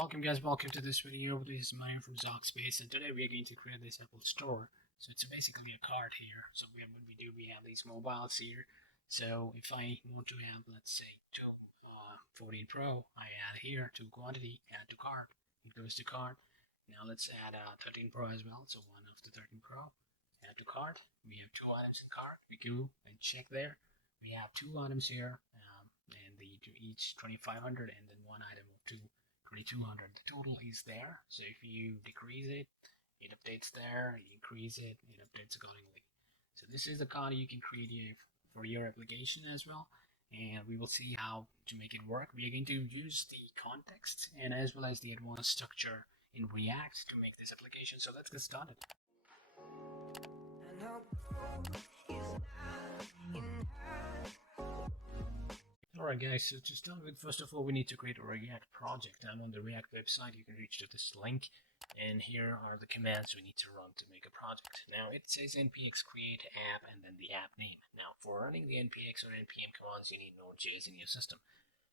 welcome guys, welcome to this video. This is Mario from Zogspace, and today we are going to create this Apple Store. So it's basically a cart here. So what we do, we have these mobiles here. So if I want to have, let's say, 14 Pro, I add here to quantity, add to cart, it goes to cart. Now let's add 13 Pro as well, so one of the 13 Pro, add to cart. We have two items in cart, we go and check there. We have two items here, and each 2500, and then one item of 2200. The total is there, so if you decrease it, it updates there. You increase it, it updates accordingly. So this is the card you can create for your application as well, and we will see how to make it work. We are going to use the context and as well as the advanced structure in React to make this application. So let's get started. Alright guys, so to start with, first of all, we need to create a React project. And on the React website, you can reach to this link, and here are the commands we need to run to make a project. Now it says npx create app and then the app name. Now for running the npx or npm commands, you need Node.js in your system.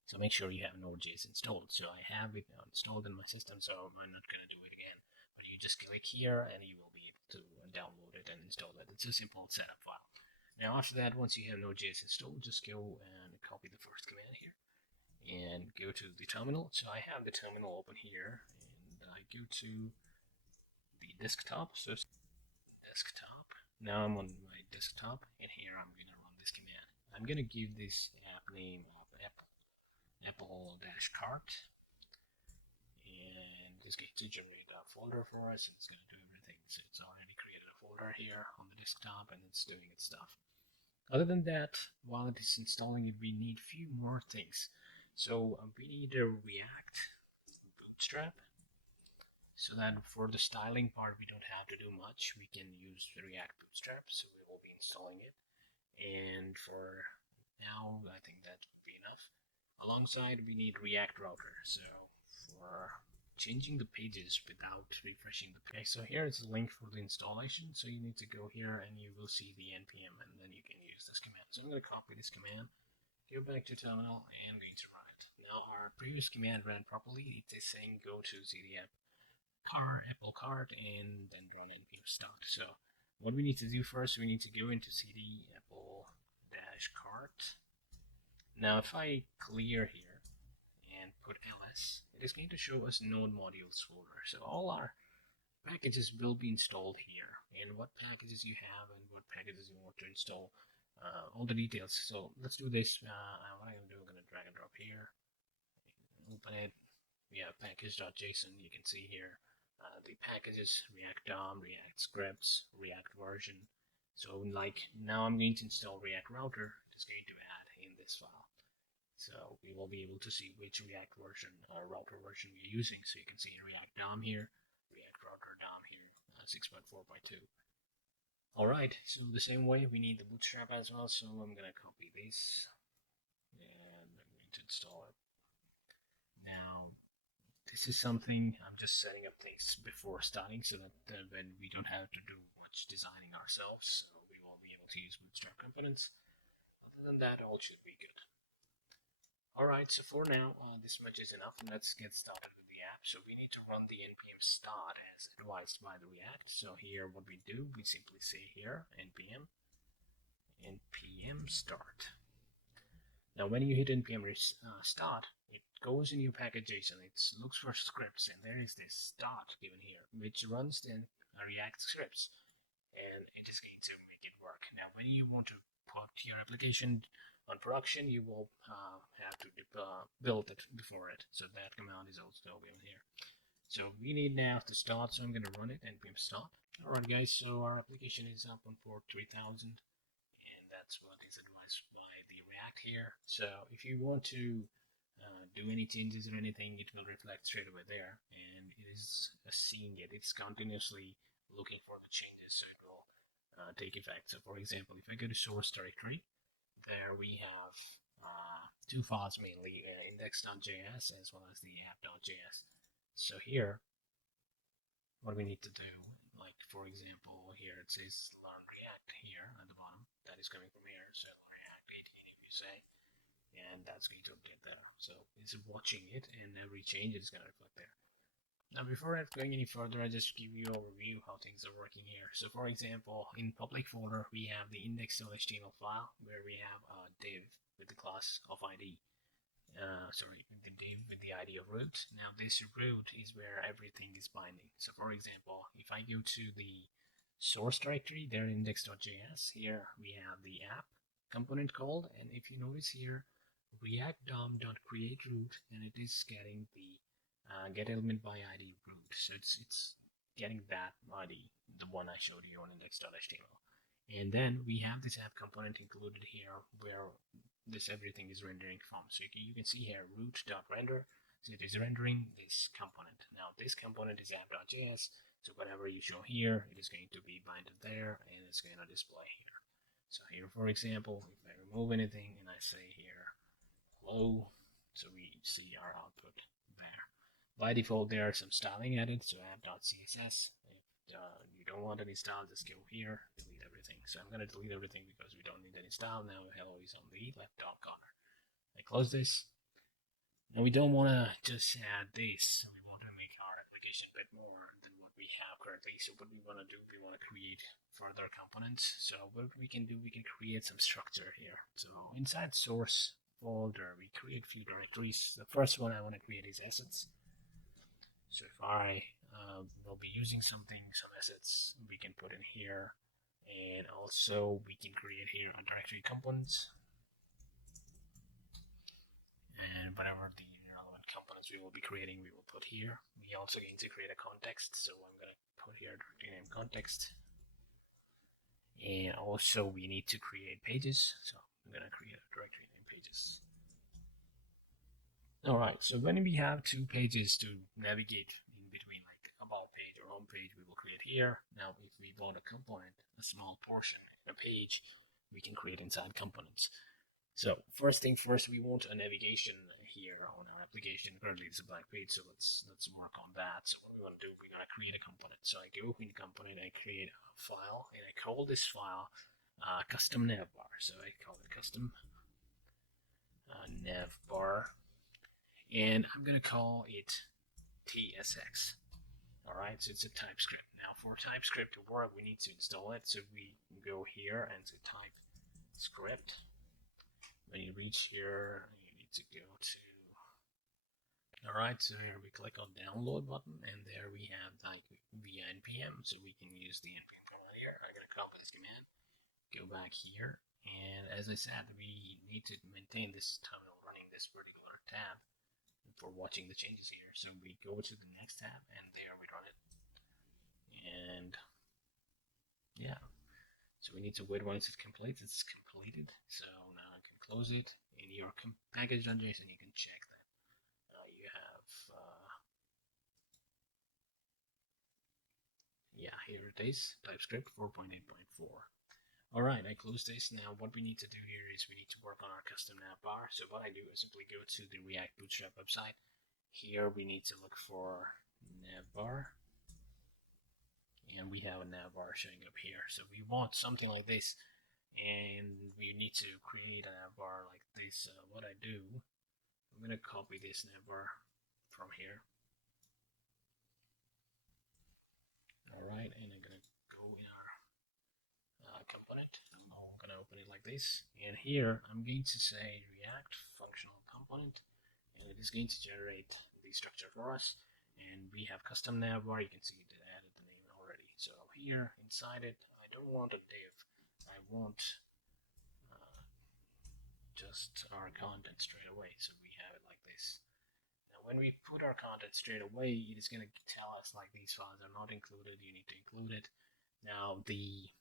So make sure you have Node.js installed. So I have it installed in my system, so I'm not going to do it again. But you just click here and you will be able to download it and install it. It's a simple setup file. Now after that, once you have Node.js installed, just go and copy the first command here and go to the terminal. So I have the terminal open here, and I go to the desktop. So desktop. Now I'm on my desktop, and here I'm going to run this command. I'm going to give this app name of apple-cart, and it's going to generate a folder for us. It's going to do everything. So it's already created a folder here on the desktop, and it's doing its stuff. Other than that, while it is installing it, we need few more things. So we need a React Bootstrap, so that for the styling part we don't have to do much. We can use the React Bootstrap, so we will be installing it. And for now, I think that will be enough. Alongside, we need React Router, so for changing the pages without refreshing the page. So here is a link for the installation. So you need to go here and you will see the npm, and then you can use this command. So I'm going to copy this command, go back to terminal, and going to run it. Now our previous command ran properly. It is saying go to cd apple cart and then run npm start. So what we need to do first, we need to go into cd apple-cart. Now if I clear here and put ls, it is going to show us node modules folder. So all our packages will be installed here, and what packages you have and what packages you want to install, all the details. So let's do this. What I'm going to do, I'm going to drag and drop here, open it. We have package.json. You can see here the packages: React DOM, React scripts, React version. So like now I'm going to install React Router. It is going to add in this file. So we will be able to see which React version or router version we're using. So you can see React DOM here, React Router DOM here, 6.4.2. Alright, so the same way we need the Bootstrap as well. So I'm going to copy this and I'm going to install it. Now this is something I'm just setting up things before starting, so that when we don't have to do much designing ourselves, so we will be able to use Bootstrap components. Other than that, all should be good. Alright, so for now, this much is enough, and let's get started with the app. So we need to run the npm start as advised by the React. So here what we do, we simply say here npm start. Now when you hit npm start, it goes in your package.json, it looks for scripts, and there is this start given here, which runs the React scripts, and it is going to make it work. Now when you want to put your application on production, you will have to build it before it. So that command is also given here. So we need now to start, so I'm going to run it, npm start. Alright guys, so our application is up on port 3000, and that's what is advised by the React here. So if you want to do any changes or anything, it will reflect straight away there, and it is seeing it. It's continuously looking for the changes, so it will take effect. So for example, if I go to source directory, there we have two files mainly, index.js as well as the app.js. So here, what we need to do, like for example, here it says learn React here at the bottom. That is coming from here. So React 18, if you say, and that's going to update there. So it's watching it, and every change is going to reflect there. Now, before going any further, I just give you a review how things are working here. So, for example, in public folder, we have the index.html file where we have a div with the class of ID. The div with the ID of root. Now, this root is where everything is binding. So, for example, if I go to the source directory, there in index.js, here we have the app component called, and if you notice here, react.dom.create root, and it is getting the get element by ID root. So it's getting that ID, the one I showed you on index.html. And then we have this app component included here where this everything is rendering from. So you can see here root.render. So it is rendering this component. Now this component is app.js. So whatever you show here, it is going to be binded there, and it's going to display here. So here, for example, if I remove anything and I say here hello, so we see our output there. By default, there are some styling added, so app.css. If you don't want any style, just go here, delete everything. So I'm going to delete everything because we don't need any style now. Hello is on the left top corner. I close this. Now we don't want to just add this. We want to make our application a bit more than what we have currently. So what we want to do, we want to create further components. So what we can do, we can create some structure here. So inside source folder, we create a few directories. The first one I want to create is assets. So if I will be using some assets we can put in here, and also we can create here a directory components, and whatever the relevant components we will be creating, we will put here. We also going to create a context, so I'm going to put here directory name context, and also we need to create pages, so I'm going to create a directory name pages. Alright, so when we have two pages to navigate in between, like about page or home page, we will create here. Now, if we want a component, a small portion in a page, we can create inside components. So first thing first, we want a navigation here on our application. Currently, it's a blank page, so let's work on that. So what we're going to do, we're going to create a component. So I go in component, I create a file, and I call this file custom navbar. So I call it custom navbar. And I'm going to call it tsx. Alright, so it's a TypeScript. Now for TypeScript to work, we need to install it. So we go here and say typescript. When you reach here, you need to go to... Alright, so here we click on download button, and there we have like via npm, so we can use the npm command here. I'm going to copy this command, go back here, and as I said, we need to maintain this terminal running this particular tab for watching the changes here. So we go to the next tab, and there we run it. And yeah, so we need to wait once it completes. It's completed. So now I can close it in your package.js, and you can check that you have yeah, here it is, TypeScript 4.8.4. Alright, I close this. Now what we need to do here is we need to work on our custom navbar. So what I do is simply go to the React Bootstrap website. Here we need to look for navbar, and we have a navbar showing up here. So we want something like this, and we need to create a navbar like this. What I do, I'm going to copy this navbar from here. Alright, and I'm going to go in our component. I'm going to open it like this, and here I'm going to say React functional component, and it is going to generate the structure for us. And we have custom navbar. You can see it added the name already. So here inside it, I don't want a div. I want just our content straight away. So we have it like this. Now when we put our content straight away, it is going to tell us like these files are not included. You need to include it. Now the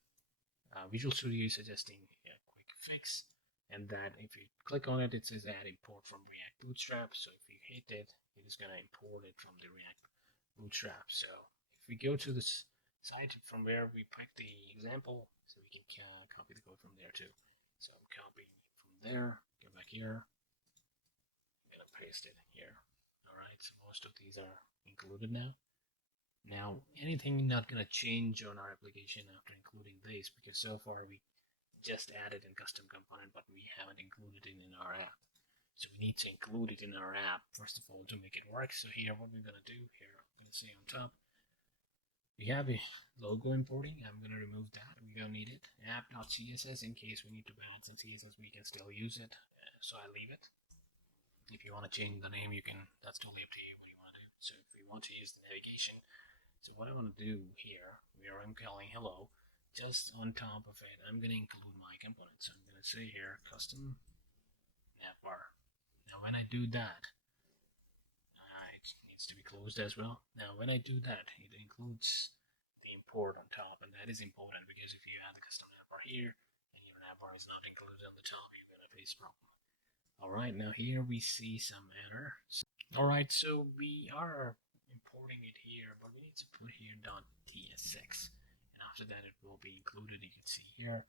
Visual Studio is suggesting a quick fix, and that if you click on it, it says add import from React Bootstrap. So if you hit it, it is going to import it from the React Bootstrap. So if we go to this site from where we pick the example, so we can copy the code from there too. So copy from there, go back here, I'm going to paste it here. Alright, so most of these are included now. Now, anything not going to change on our application after including this, because so far we just added in custom component, but we haven't included it in our app. So we need to include it in our app, first of all, to make it work. So here, what we're going to do here, I'm going to say on top, we have a logo importing. I'm going to remove that. We don't need it. App.css, in case we need to add some CSS, we can still use it. So I leave it. If you want to change the name, you can. That's totally up to you what you want to do. So if we want to use the navigation, so what I want to do here, where I'm calling hello, just on top of it, I'm going to include my component. So I'm going to say here, custom navbar. Now when I do that, it needs to be closed as well. Now when I do that, it includes the import on top, and that is important because if you add the custom navbar here, and your navbar is not included on the top, you're going to face problem. Alright, now here we see some error. Alright, so we are importing it here, but we need to put here .tsx, and after that it will be included. You can see here.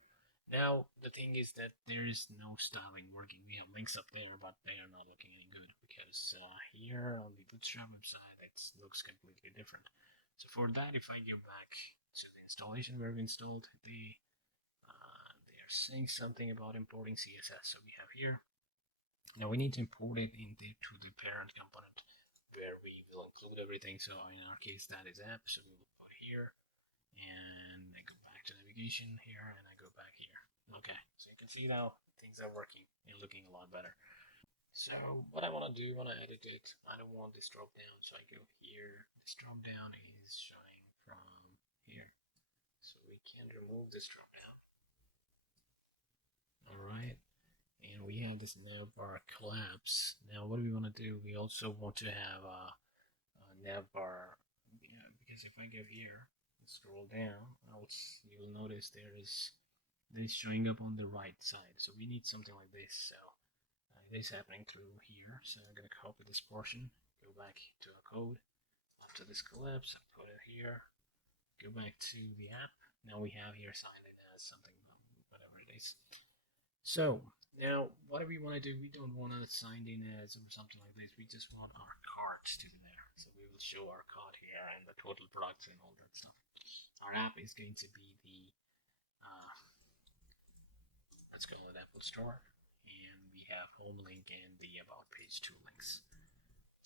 Now the thing is that there is no styling working. We have links up there, but they are not looking any good because here on the Bootstrap website it looks completely different. So for that, if I go back to the installation where we installed, they are saying something about importing CSS. So we have here. Now we need to import it into the parent component where we will include everything. So in our case, that is app. So we will put here, and I go back to navigation here, and I go back here. Okay, so you can see now things are working and looking a lot better. So what I want to do, when I edit it, I don't want this drop down, so I go here. This drop down is showing from here, so we can remove this drop down. Alright, and we have this navbar collapse. Now what do we want to do? We also want to have a navbar, because if I go here and scroll down, you'll notice there is showing up on the right side. So we need something like this. So it is happening through here. So I'm going to copy this portion, go back to our code. After this collapse, I put it here, go back to the app. Now we have here signed in as something, whatever it is. So now what do we want to do? We don't want to sign in as or something like this. We just want our cart to be there. So we will show our cart here and the total products and all that stuff. Our app is going to be the let's call it Apple Store, and we have home link and the about page 2 links.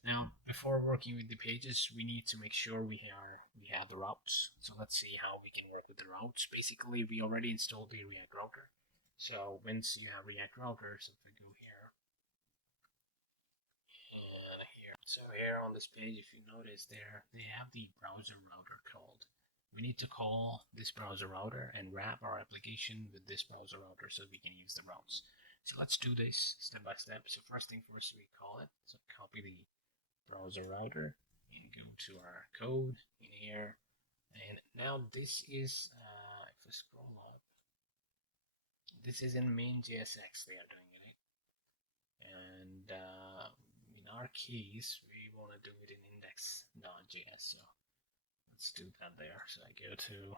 Now before working with the pages, we need to make sure we have the routes. So let's see how we can work with the routes. Basically, we already installed the React router. So once you have React router, so if I go here and here, so here on this page, if you notice there, they have the browser router called. We need to call this browser router and wrap our application with this browser router so we can use the routes. So let's do this step by step. So first thing first, we call it. So copy the browser router and go to our code in here. And now this is, if I scroll up, this is in main.jsx they are doing it. And in our case, we want to do it in index.js. So let's do that there. So I go to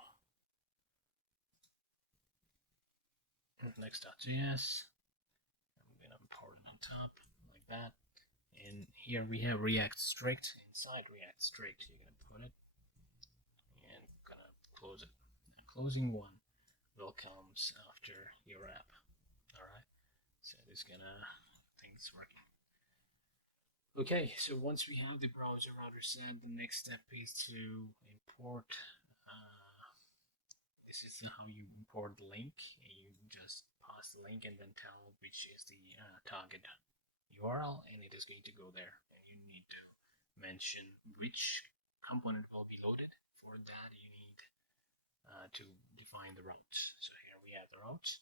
index.js. I'm going to import it on top like that. And here we have React strict. Inside React strict, you're going to put it and I'm going to close it. Now, closing one will comes after your app. Alright, so it's gonna, things working. Okay, so once we have the browser router set, the next step is to import. This is how you import the link. You just pass the link and then tell which is the target URL, and it is going to go there. And you need to mention which component will be loaded. For that, you need to define the routes. So here we have the routes,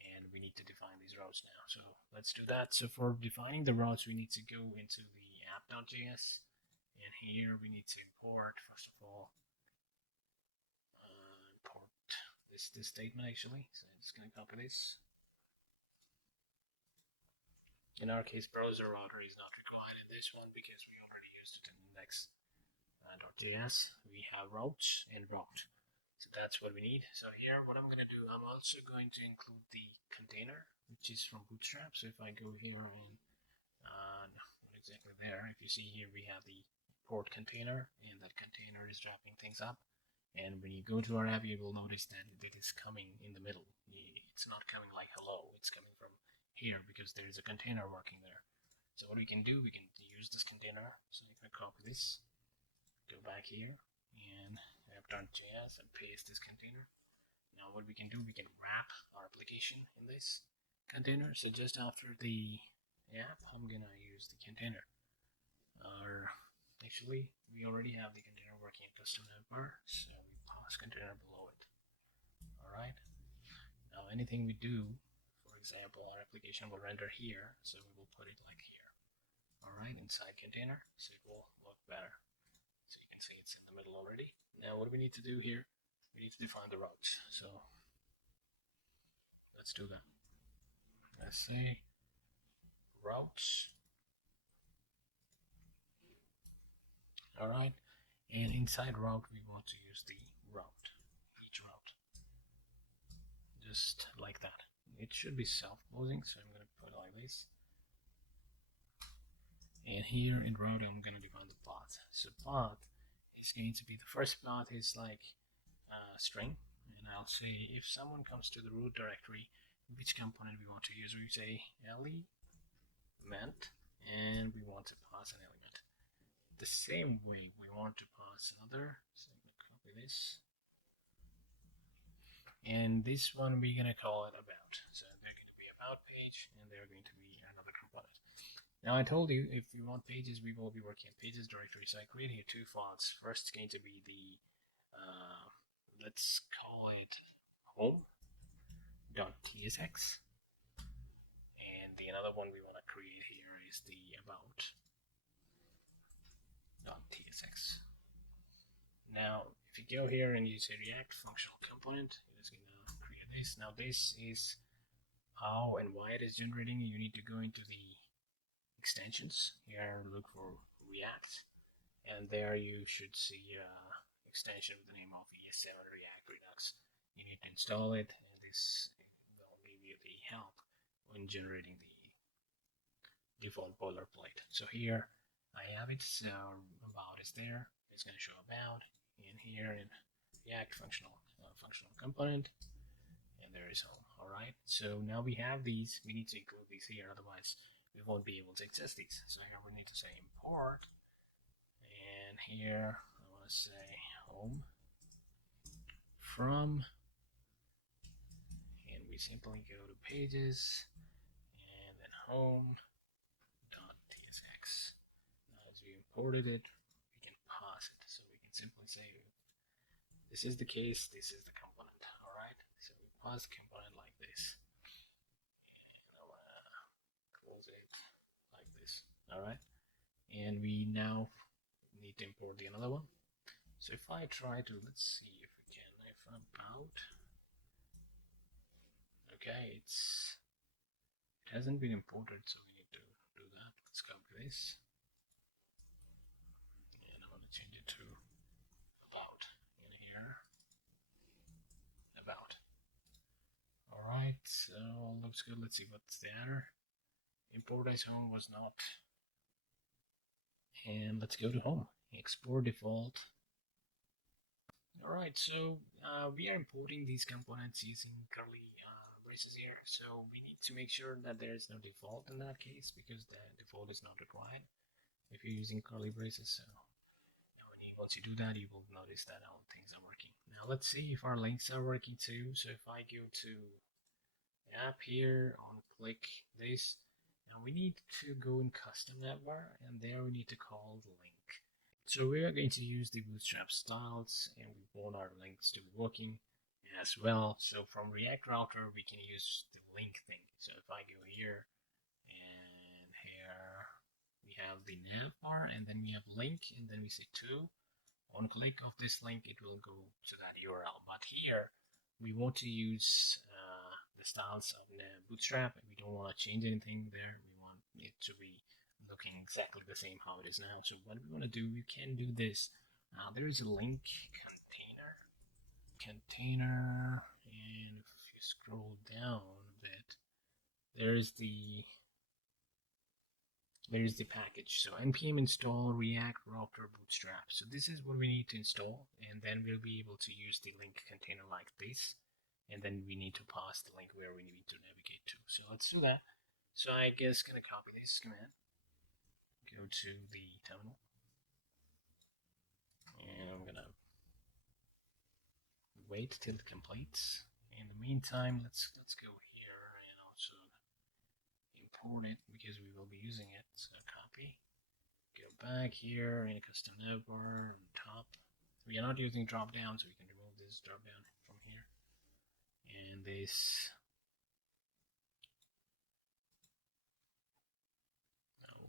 and we need to define these routes now. So let's do that. So for defining the routes, we need to go into the app.js, and here we need to import, first of all, import this statement actually. So I'm just going to copy this. In our case, browser router is not required in this one because we already used it in index.js. We have routes and route. So that's what we need. So here, what I'm going to do, I'm also going to include the container, which is from Bootstrap. So if I go here and not exactly there, if you see here, we have the import container, and that container is wrapping things up. And when you go to our app, you will notice that it is coming in the middle. It's not coming like hello, it's coming from here because there is a container working there. So what we can do, we can use this container. So you can copy this, go back here, and react.js and paste this container. Now what we can do, we can wrap our application in this container. So just after the app, I'm gonna use the container. Actually, we already have the container working in custom navbar, so we pass container below it. Alright. Now anything we do, for example, our application will render here, so we will put it like here. Alright, inside container, so it will look better. So you can see it's in the middle already. Now what we need to do here, we need to define the routes. So let's do that. Let's say routes. Alright, and inside route we want to use the route, each route, just like that. It should be self-closing, so I'm going to put it like this. And here in route I'm going to define the path. So path is going to be, the first path is like string, and I'll say if someone comes to the root directory, which component we want to use. We say element, and we want to pass an element. The same way we want to pass another, so I'm going to copy this, and this one we're going to call it about. So they're going to be about page, and they're going to be another component. Now I told you if we want pages, we will be working in pages directory. So I create here two fonts. First is going to be the let's call it home.tsx, and the another one we want to create here is the about.tsx. Now if you go here and you say react functional component, it is going to create this. Now this is how and why it is generating. You need to go into the extensions here, look for react, and there you should see extension with the name of ES7 React Redux. You need to install it, and this will give you the help when generating the default boilerplate. So here I have it, so about is there, it's going to show about, and here in React functional component, and there is home. Alright, so now we have these, we need to include these here, otherwise we won't be able to access these. So here we need to say import, and here I want to say home from, and we simply go to pages and then home.tsx. Now as we imported it, we can pass it. So we can simply say this is the case, this is the component. Alright, so we pass the component like this. Like this. Alright, and we now need to import the another one. So if I try to, let's see if we can, if about, okay, it hasn't been imported, so we need to do that. Let's copy this, and I'm going to change it to about in here, about. Alright, so looks good. Let's see what's there. Import as home was not, and let's go to home, export default. Alright, so we are importing these components using curly braces here, so we need to make sure that there is no default in that case, because the default is not required if you're using curly braces. So now once you do that, you will notice that all things are working. Now let's see if our links are working too. So if I go to app here, I want to click this. Now we need to go in custom navbar, and there we need to call the link. So we are going to use the bootstrap styles, and we want our links to be working as well. So from React router we can use the link thing. So if I go here, and here we have the navbar, and then we have link, and then we say to. On click of this link, it will go to that URL. But here we want to use the styles of the bootstrap, and we don't want to change anything there. We want it to be looking exactly the same how it is now. So what we want to do, we can do this. There is a link container, and if you scroll down a bit, there is the package. So npm install react router bootstrap. So this is what we need to install, and then we'll be able to use the link container like this, and then we need to pass the link where we need to navigate to. So let's do that. So I guess gonna copy this command, go to the terminal, and I'm gonna wait till it completes. In the meantime, let's go here and also import it because we will be using it. So copy, go back here in custom navbar on top. We are not using drop down, so we can remove this drop down from here. And this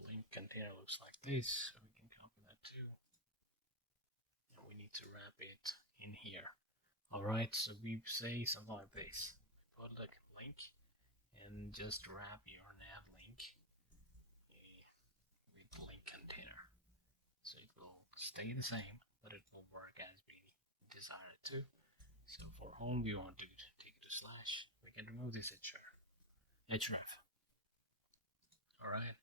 link container looks like this, so we can copy that too. And we need to wrap it in here. Alright, so we say something like this. Put the link and just wrap your nav link with link container. So it will stay the same, but it will work as we desire it to. So for home, we want to take it to slash. We can remove this href. Alright.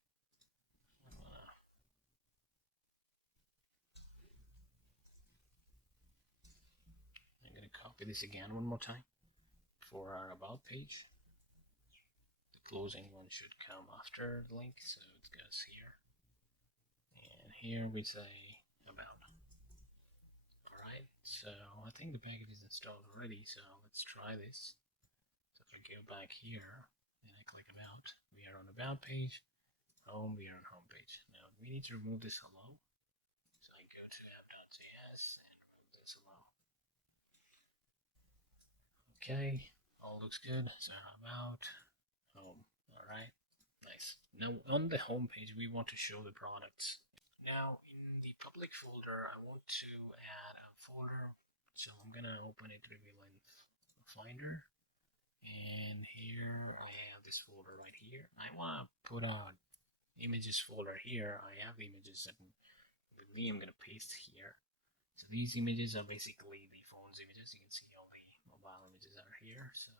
I'm going to copy this again one more time for our about page. The closing one should come after the link, so it goes here. And here we say about. Alright, so I think the package is installed already, so let's try this. So if I go back here and I click about, we are on about page. Home, we are on home page. Now we need to remove this hello. So I go to app.js and remove this hello. Okay, all looks good. So about home. Alright, nice. Now on the home page, we want to show the products. Now in the public folder, I want to add a folder. So I'm gonna open it with the length finder. And here I have this folder right here. I want to put a images folder here. I have the images that with me I'm gonna paste here. So these images are basically the phone's images. You can see all the mobile images are here. So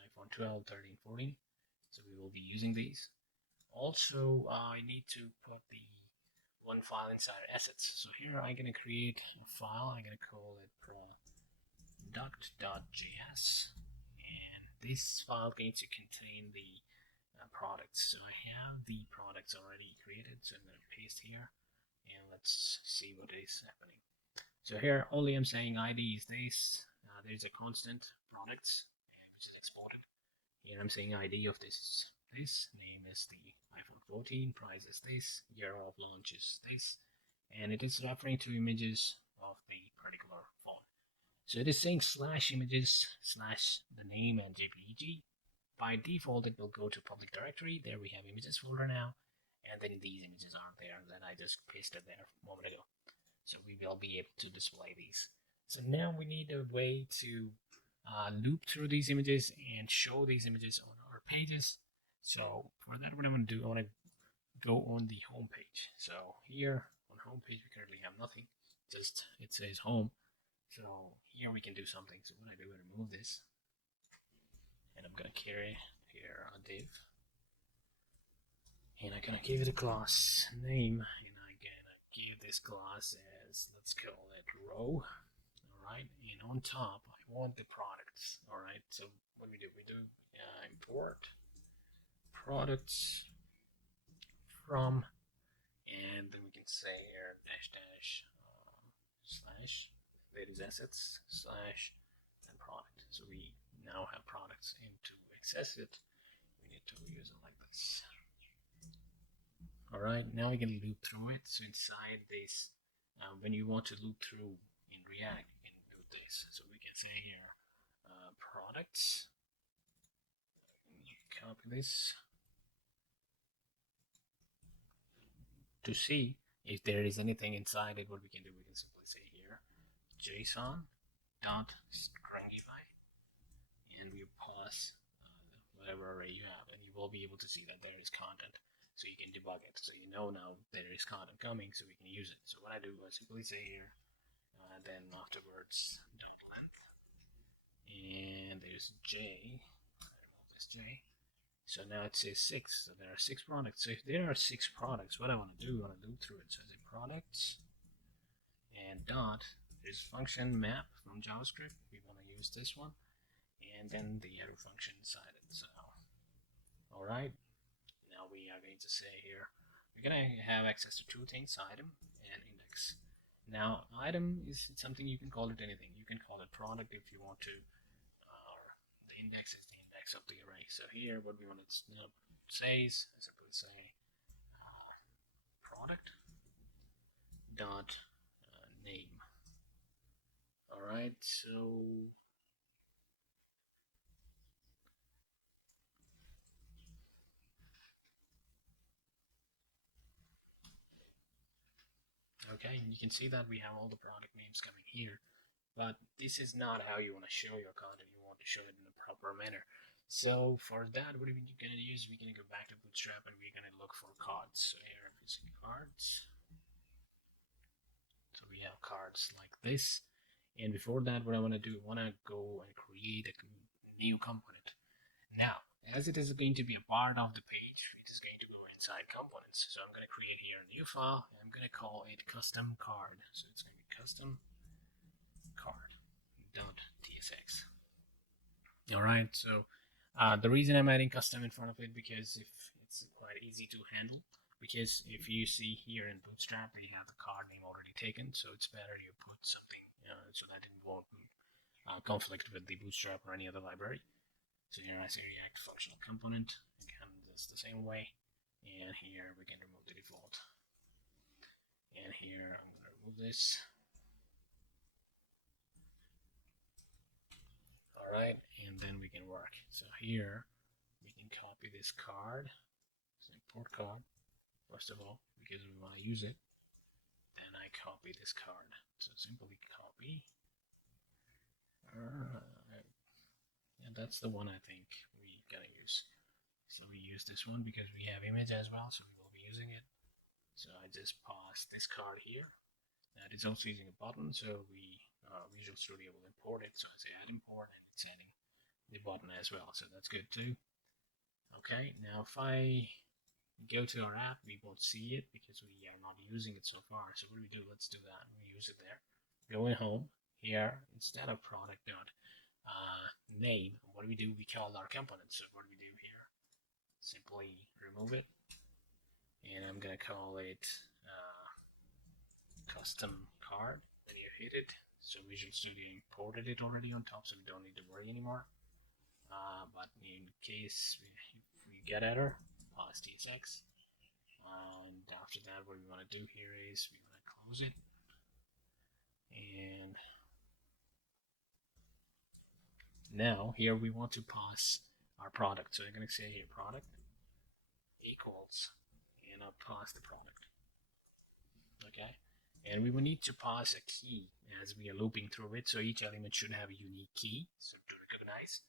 iPhone 12, 13, 14. So we will be using these. Also, I need to put the one file inside assets. So here I'm gonna create a file. I'm gonna call it product.js, and this file is going to contain the products. So I have the products already created, so I'm going to paste here and let's see what is happening. So here only I'm saying ID is this. There's a constant products which is exported. Here I'm saying ID of this name is the iPhone 14, price is this, year of launch is this, and it is referring to images of the particular phone. So it is saying slash images slash the name and JPEG. By default, it will go to public directory. There we have images folder now, and then these images are there that I just pasted there a moment ago. So we will be able to display these. So now we need a way to loop through these images and show these images on our pages. So for that, what I'm going to do, I want to go on the home page. So here on home page, we currently have nothing. Just it says home. So here we can do something. So what I do, I remove this. And I'm gonna carry here a div, and I'm gonna give it a class name, and I'm gonna give this class as, let's call it row. Alright, and on top I want the products. Alright, so what do, we do import products from, and then we can say here slash, there is assets slash and product. So we now have products, and to access it we need to use it like this. Alright, now we can loop through it. So inside this, when you want to loop through in React, you can do this. So we can say here products, copy this to see if there is anything inside it. What we can do, we can simply say here JSON dot stringify, and we pass whatever array you have, and you will be able to see that there is content, so you can debug it. So you know now there is content coming, so we can use it. So what I do, I simply say here, then afterwards dot length, and there's J. I remove this J. So now it says 6. So there are 6 products. So if there are 6 products, what I want to do, I want to loop through it. So I say products and dot. There's function map from JavaScript. We want to use this one, and then the arrow function inside it. So, all right. Now we are going to say here we're gonna have access to two things: item and index. Now, item is something you can call it anything. You can call it product if you want to. The index is the index of the array. So here, what we want to say is, I suppose, say product dot name. All right, so okay, you can see that we have all the product names coming here, but this is not how you want to show your content. You want to show it in a proper manner. So for that, what are we going to use? We're going to go back to Bootstrap and we're going to look for cards. So here, if you see cards, so we have cards like this. And before that, what I want to do, I want to go and create a new component. Now, as it is going to be a part of the page, it is going to go inside components. So I'm going to create here a new file, and I'm going to call it custom card. So it's going to be custom card.tsx. All right. So the reason I'm adding custom in front of it, because if it's quite easy to handle. Because if you see here in Bootstrap, we have the card name already taken, so it's better you put something so that it won't conflict with the Bootstrap or any other library. So here I say React functional component, again, just the same way. And here we can remove the default. And here I'm going to remove this. All right, and then we can work. So here we can copy this card. So import card, first of all, because we want to use it. Then I copy this card. So simply copy. And that's the one I think we gotta use. So we use this one because we have image as well, so we will be using it. So I just pass this card here. That is also using a button, so Visual Studio will import it. So I say add import, and it's adding the button as well. So that's good too. Okay, now if I go to our app, we won't see it because we are not using it so far. So what do we do? Let's do that. We use it there. Go in home. Here, instead of product dot name, what do? We call our component. So what do we do here? Simply remove it, and I'm gonna call it custom card. Then you hit it. So Visual Studio imported it already on top, so we don't need to worry anymore. But in case we get error, pass tsx. And after that, what we want to do here is we want to close it. And now here we want to pass our product. So I'm going to say here product equals, and I'll pass the product. Okay. And we will need to pass a key as we are looping through it. So each element should have a unique key, so to recognize.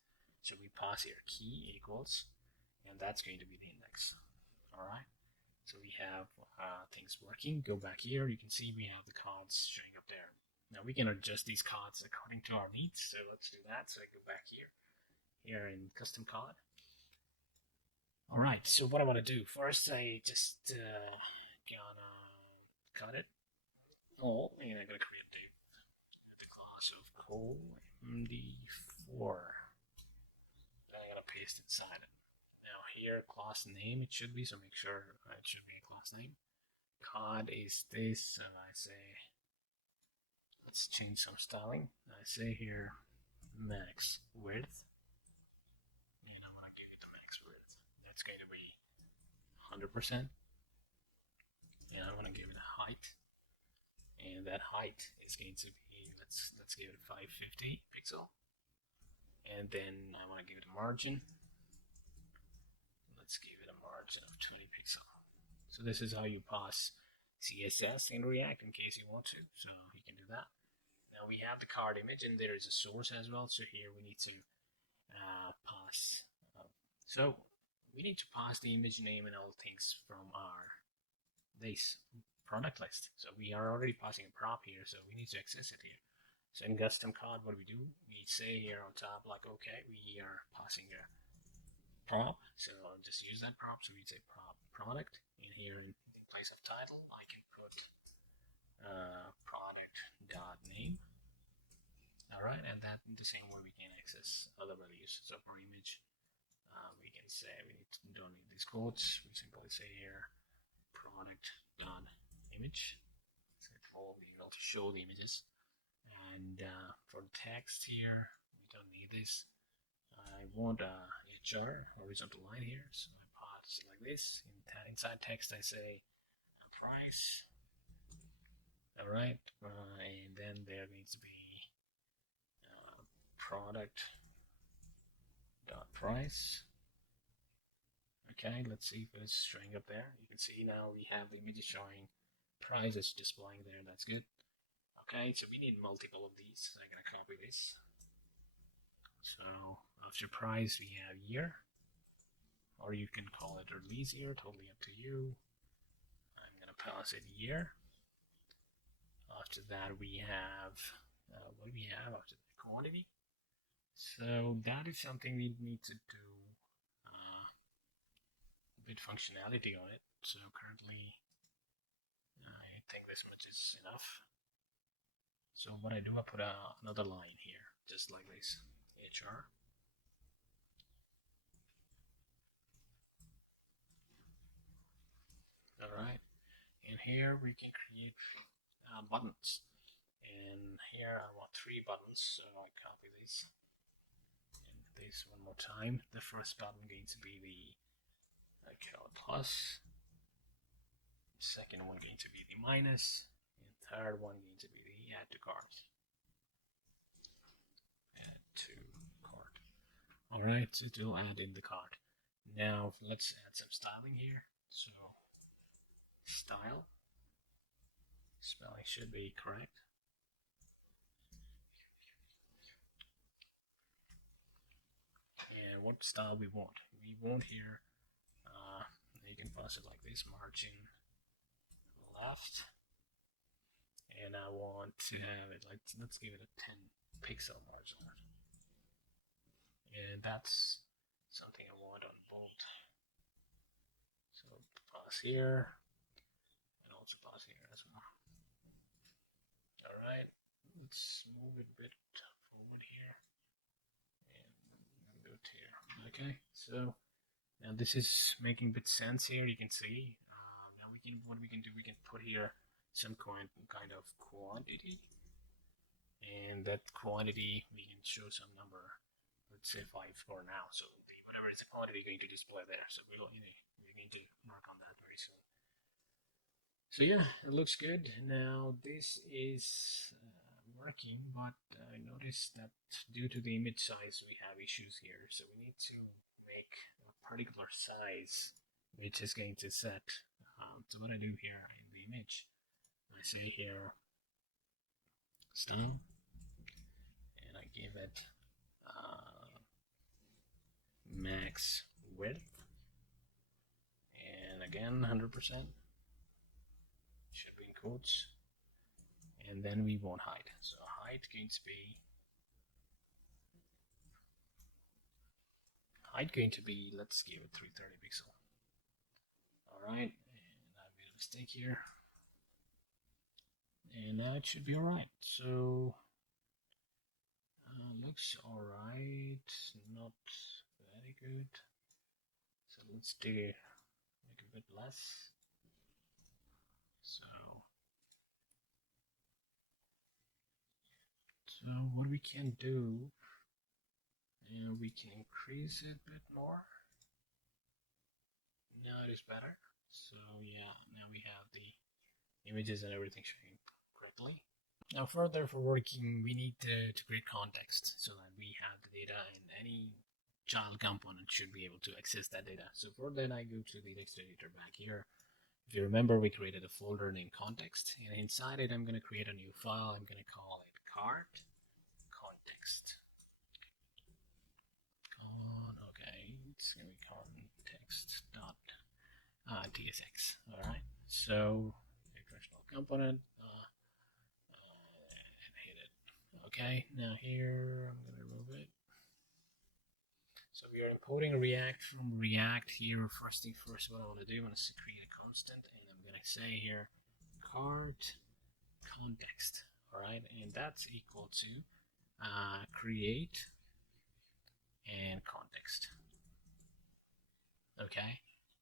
So we pass here key equals, and that's going to be the index. All right. So we have things working. Go back here. You can see we have the cards showing up there. Now we can adjust these cards according to our needs. So let's do that. So I go back here. Here in custom card. All right. So what I want to do first, I just gonna cut it all, and I'm gonna create the class of md4. Then I'm gonna paste inside it. Now here, class name it should be, so make sure it should be a class name. Card is this, so I say, let's change some styling. I say here max width, and I'm gonna give it the max width. That's going to be 100%, and I'm gonna give it a height, and that height is going to be, let's give it 550 pixel, and then I want to give it a margin. Let's give it a margin of 20 pixel. So this is how you pass CSS in React in case you want to. So you can do that. Now we have the card image, and there is a source as well. So here we need to pass. So we need to pass the image name and all things from our this product list. So we are already passing a prop here, so we need to access it here. So in custom card, what do? We say here on top, like, okay, we are passing a prop, so I'll just use that prop. So we say prop product, and here in place of title, I can put product.name. All right, and that the same way we can access other values. So for image, we can say don't need these quotes. We simply say here product dot image. So it will be able to show the images. And for the text here, we don't need this. I want a HR horizontal line here, so I pass it like this. Inside text, I say price. All right, and then there needs to be product dot price. Okay, let's see if it's showing up there. You can see now we have the images showing, price is displaying there. That's good. Okay, so we need multiple of these. So I'm gonna copy this. So after price we have year, or you can call it release year, totally up to you. I'm gonna pass it year. After that we have what do we have after the quantity? So that is something we need to do a bit functionality on it. So currently I think this much is enough. So what I do, I put another line here, just like this, HR. Alright, and here we can create buttons. And here I want 3 buttons, so I copy this and this one more time. The first button going to be the plus, the second one going to be the minus, and third one going to be the add to cart. Add to cart. Alright, so it will add in the cart. Now let's add some styling here. So style, spelling should be correct. And what style we want? We want here, you can pass it like this, margin left, and I want to have it like, let's give it a 10 pixel margin, and that's something I want on both. So pass here, and also pass here as well. Alright, let's move it a bit forward here, and do it here. Okay, so now this is making a bit sense here. You can see. Now what we can do, we can put here some kind of quantity, and that quantity we can show some number. Let's say 5 for now. So whatever is the quantity going to display there. So we're going to work on that very soon. So yeah, it looks good. Now this is working, but I noticed that due to the image size we have issues here. So we need to make a particular size which is going to set. So what I do here in the image, I say here style, and I give it max width, and again 100%, should be in quotes, and then we want height. So height going to be let's give it 330 pixel. Alright, and I made a mistake here, and now it should be alright. So looks alright, not very good. So let's make a bit less. So what we can do, we can increase it a bit more. Now it is better. So yeah, now we have the images and everything showing correctly. Now further for working, we need to create context so that we have the data, and any child component should be able to access that data. So for that, I go to the text editor back here. If you remember, we created a folder named context, and inside it I'm going to create a new file. I'm going to call it cart context. Okay, it's going to be context.tsx. Alright, so exceptional component, and hit it. Okay, now here I'm going to remove it. So we are importing React from React here. First thing first, what I want to do, I want to create a constant, and I'm going to say here cart context. Alright, and that's equal to create and context. Okay,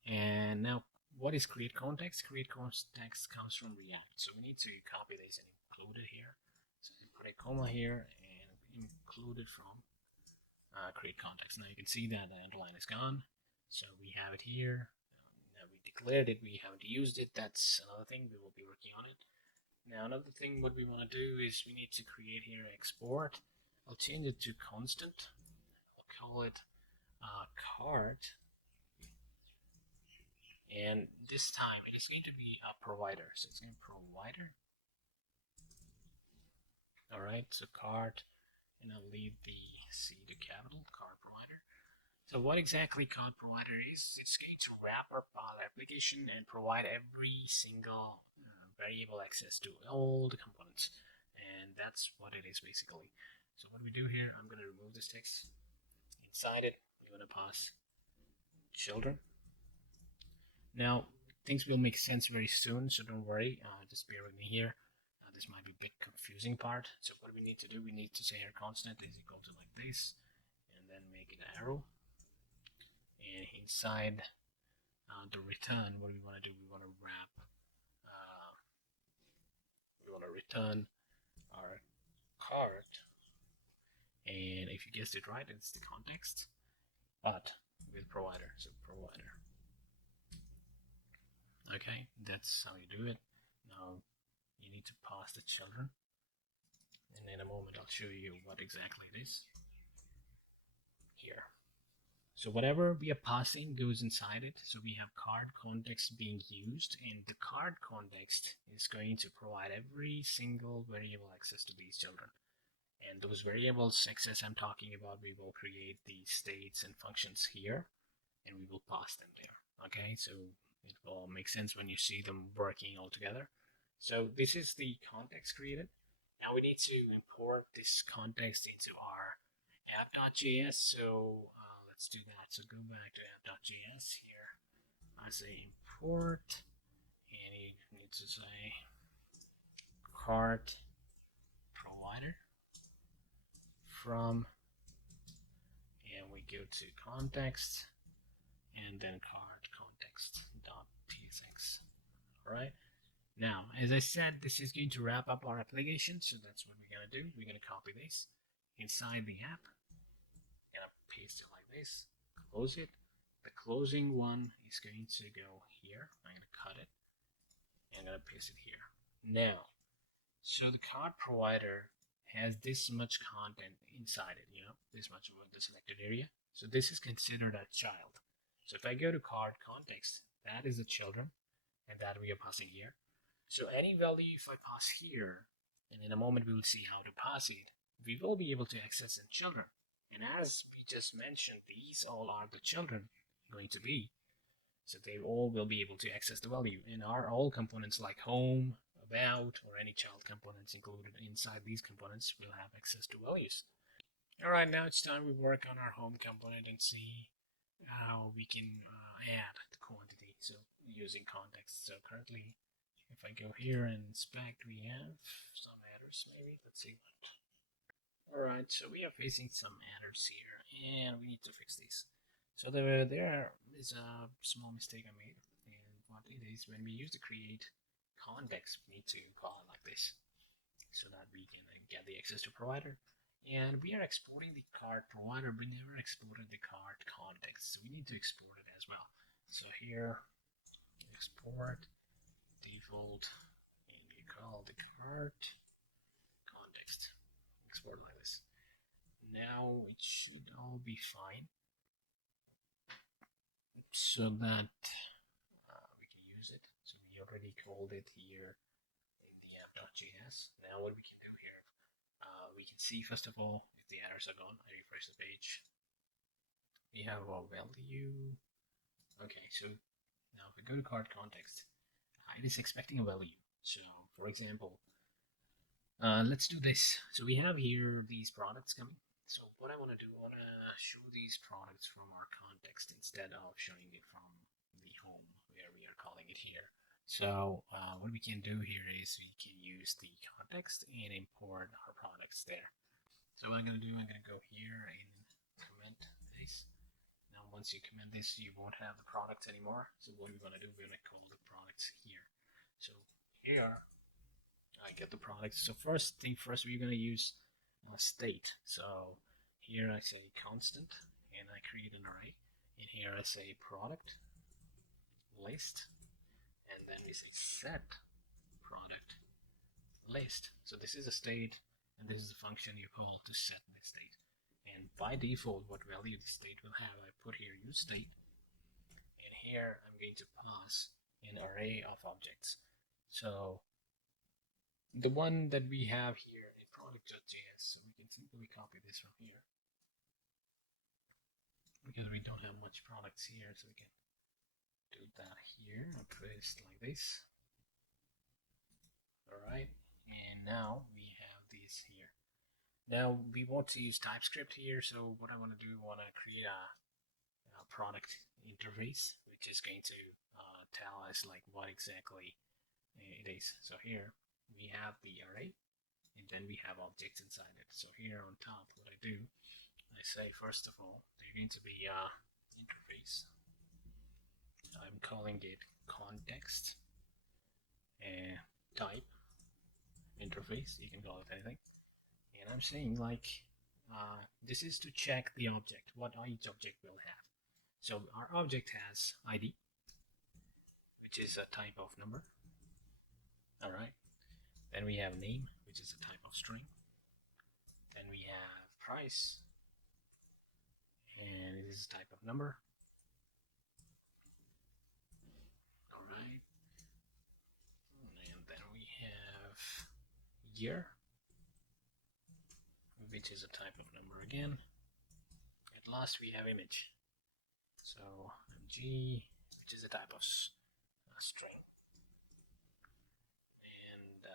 and now what is create context? Create context comes from React. So we need to copy this and include it here. So we put a comma here and include it from create context. Now you can see that the underline is gone. So we have it here. Now we declared it, we haven't used it. That's another thing, we will be working on it. Now another thing what we want to do is we need to create here export. I'll change it to constant. I'll call it cart. And this time it is going to be a provider. So it's going to be provider. Alright, so cart, and I'll leave the C to capital, cart provider. So what exactly cart provider is, it's going to wrap up our application and provide every single variable access to all the components. And that's what it is basically. So what we do here, I'm going to remove this text. Inside it, we're going to pass children. Now, things will make sense very soon, so don't worry, just bear with me here. This might be a bit confusing part. So what we need to do, we need to say here constant is equal to like this, and then make it an arrow. And inside the return, what we want to do, we want to wrap, we want to return our cart. And if you guessed it right, it's the context, but with provider, so provider. Okay, that's how you do it. Now you need to pass the children, and in a moment I'll show you what exactly it is here. So whatever we are passing goes inside it. So we have card context being used, and the card context is going to provide every single variable access to these children. And those variables access I'm talking about, we will create the states and functions here, and we will pass them there. Okay, so it will make sense when you see them working all together. So this is the context created. Now we need to import this context into our app.js. So let's do that. So go back to app.js here. I say import, and you need to say cart provider from, and we go to context, and then cart context.tsx. Alright. Now, as I said, this is going to wrap up our application, so that's what we're going to do. We're going to copy this inside the app, and paste it like this, close it. The closing one is going to go here. I'm going to cut it, and I'm going to paste it here. Now, so the card provider has this much content inside it, this much of the selected area. So this is considered a child. So if I go to card context, that is the children, and that we are passing here. So any value if I pass here, and in a moment we will see how to pass it, we will be able to access in children. And as we just mentioned, these all are the children going to be. So they all will be able to access the value. And are all components like home, about, or any child components included inside these components will have access to values. Alright, now it's time we work on our home component and see how we can add the quantity. So using context. So currently, if I go here and inspect, we have some errors maybe. Let's see what. Alright, so we are facing some errors here, and we need to fix these. So there is a small mistake I made, and what it is, when we use the create context, we need to call it like this, so that we can get the access to provider. And we are exporting the card provider, but never exported the card context, so we need to export it as well. So here, export default, and you call the card context. Export like this. Now it should all be fine, so that we can use it. So we already called it here in the app.js. Now what we can do here, we can see first of all if the errors are gone. I refresh the page. We have our value. Okay, so now if we go to card context, it is expecting a value. So for example, let's do this. So we have here these products coming. So what I want to do, I want to show these products from our context instead of showing it from the home where we are calling it here. So what we can do here is we can use the context and import our products there. So what I'm going to do, I'm going to go here and comment this. Now once you commit this, you won't have the products anymore. So what we're gonna do, we're gonna call the products here. So here I get the products. So first thing first, we're gonna use state. So here I say constant, and I create an array. And here I say product list, and then we say set product list. So this is a state, and this is a function you call to set the state. And by default, what value the state will have, I put here use state, and here I'm going to pass an array of objects. So the one that we have here in product.js, so we can simply copy this from here because we don't have much products here, so we can do that here and paste like this. Alright, and now we have these here. Now we want to use TypeScript here, so what I want to do, I want to create a product interface, which is going to tell us like what exactly it is. So here we have the array, and then we have objects inside it. So here on top, what I do, I say first of all, there's going to be interface. I'm calling it context and type interface. You can call it anything. And I'm saying like this is to check the object, what each object will have. So our object has ID, which is a type of number. Alright. Then we have name, which is a type of string. Then we have price, and this is a type of number. Alright. And then we have year, which is a type of number again. At last we have image. So mg, which is a type of string. And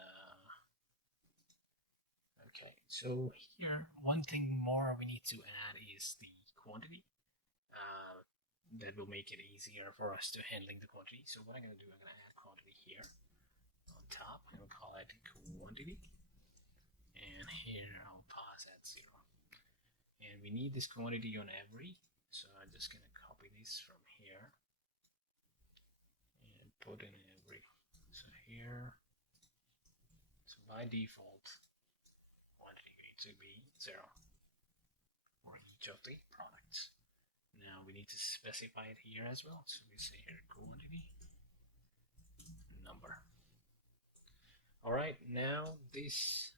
okay, so here one thing more we need to add is the quantity. That will make it easier for us to handling the quantity. So what I'm going to do, I'm going to add quantity here on top, and we'll call it quantity. And here I'll pass at 0. And we need this quantity on every, so I'm just going to copy this from here and put in every. So here, so by default, quantity needs to be 0 for each of the products. Now we need to specify it here as well. So we say here quantity number. Alright, now this.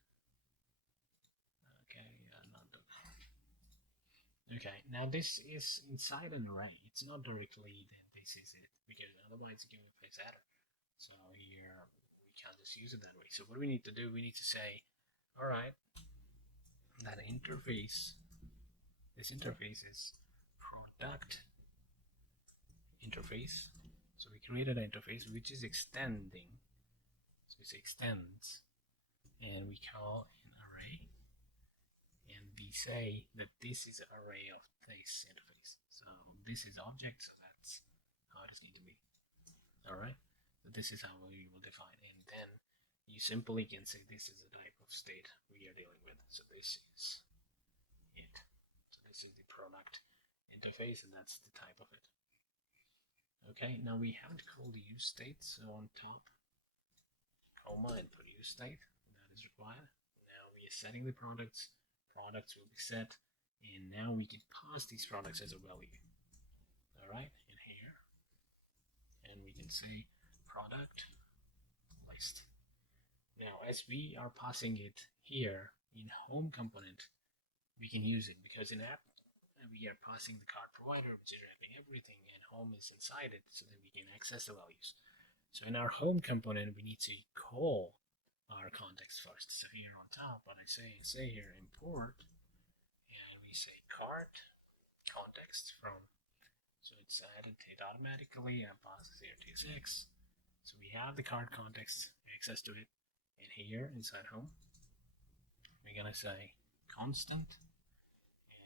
Okay, now this is inside an array. It's not directly that this is it, because otherwise you can replace header. So here we can't just use it that way. So what we need to do, we need to say, alright, that interface, this interface is product interface. So we created an interface which is extending. So it extends, and we call an array. And we say that this is an array of this interface. So this is object, so that's how it is going to be. Alright, so this is how we will define, and then you simply can say this is the type of state we are dealing with. So this is it. So this is the product interface, and that's the type of it. Okay, now we haven't called the use state, so on top, comma, and put use state, that is required. Now we are setting the products will be set, and now we can pass these products as a value. Alright, in here, and we can say product list. Now as we are passing it here in home component, we can use it because in app we are passing the card provider, which is wrapping everything, and home is inside it, so that we can access the values. So in our home component, we need to call our context first. So here on top, what I say here import, and we say cart context from, so it's added it automatically and passes here TSX. So we have the cart context, access to it, and here inside home, we're gonna say constant,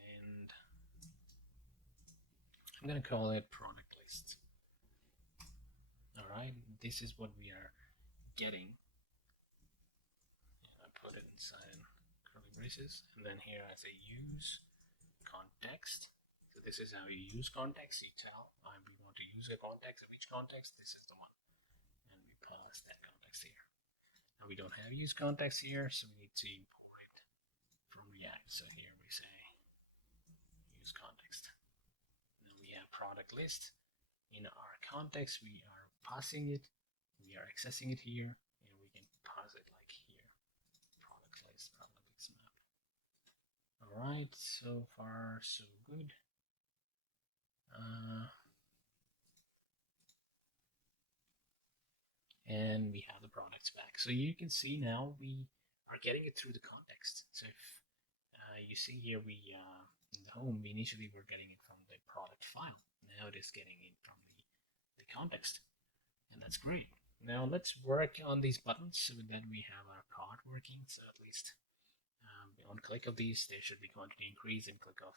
and I'm gonna call it product list. Alright, this is what we are getting. Put it inside curly braces, and then here I say use context, So this is how you use context. You tell we want to use a context. Of which context? This is the one, and we pass that context here. Now we don't have use context here, so we need to import it from React. So here we say use context. Now we have product list. In our context, we are passing it, we are accessing it here, and we can pass it like here. Product list, product list map. Alright, so far so good. And we have the products back. So you can see now we are getting it through the context. So if you see here, we in the home, we initially were getting it from the product file. Now it is getting it from the context, and that's great. Now let's work on these buttons so that we have our cart working. So at least on click of these, there should be quantity increase, and click of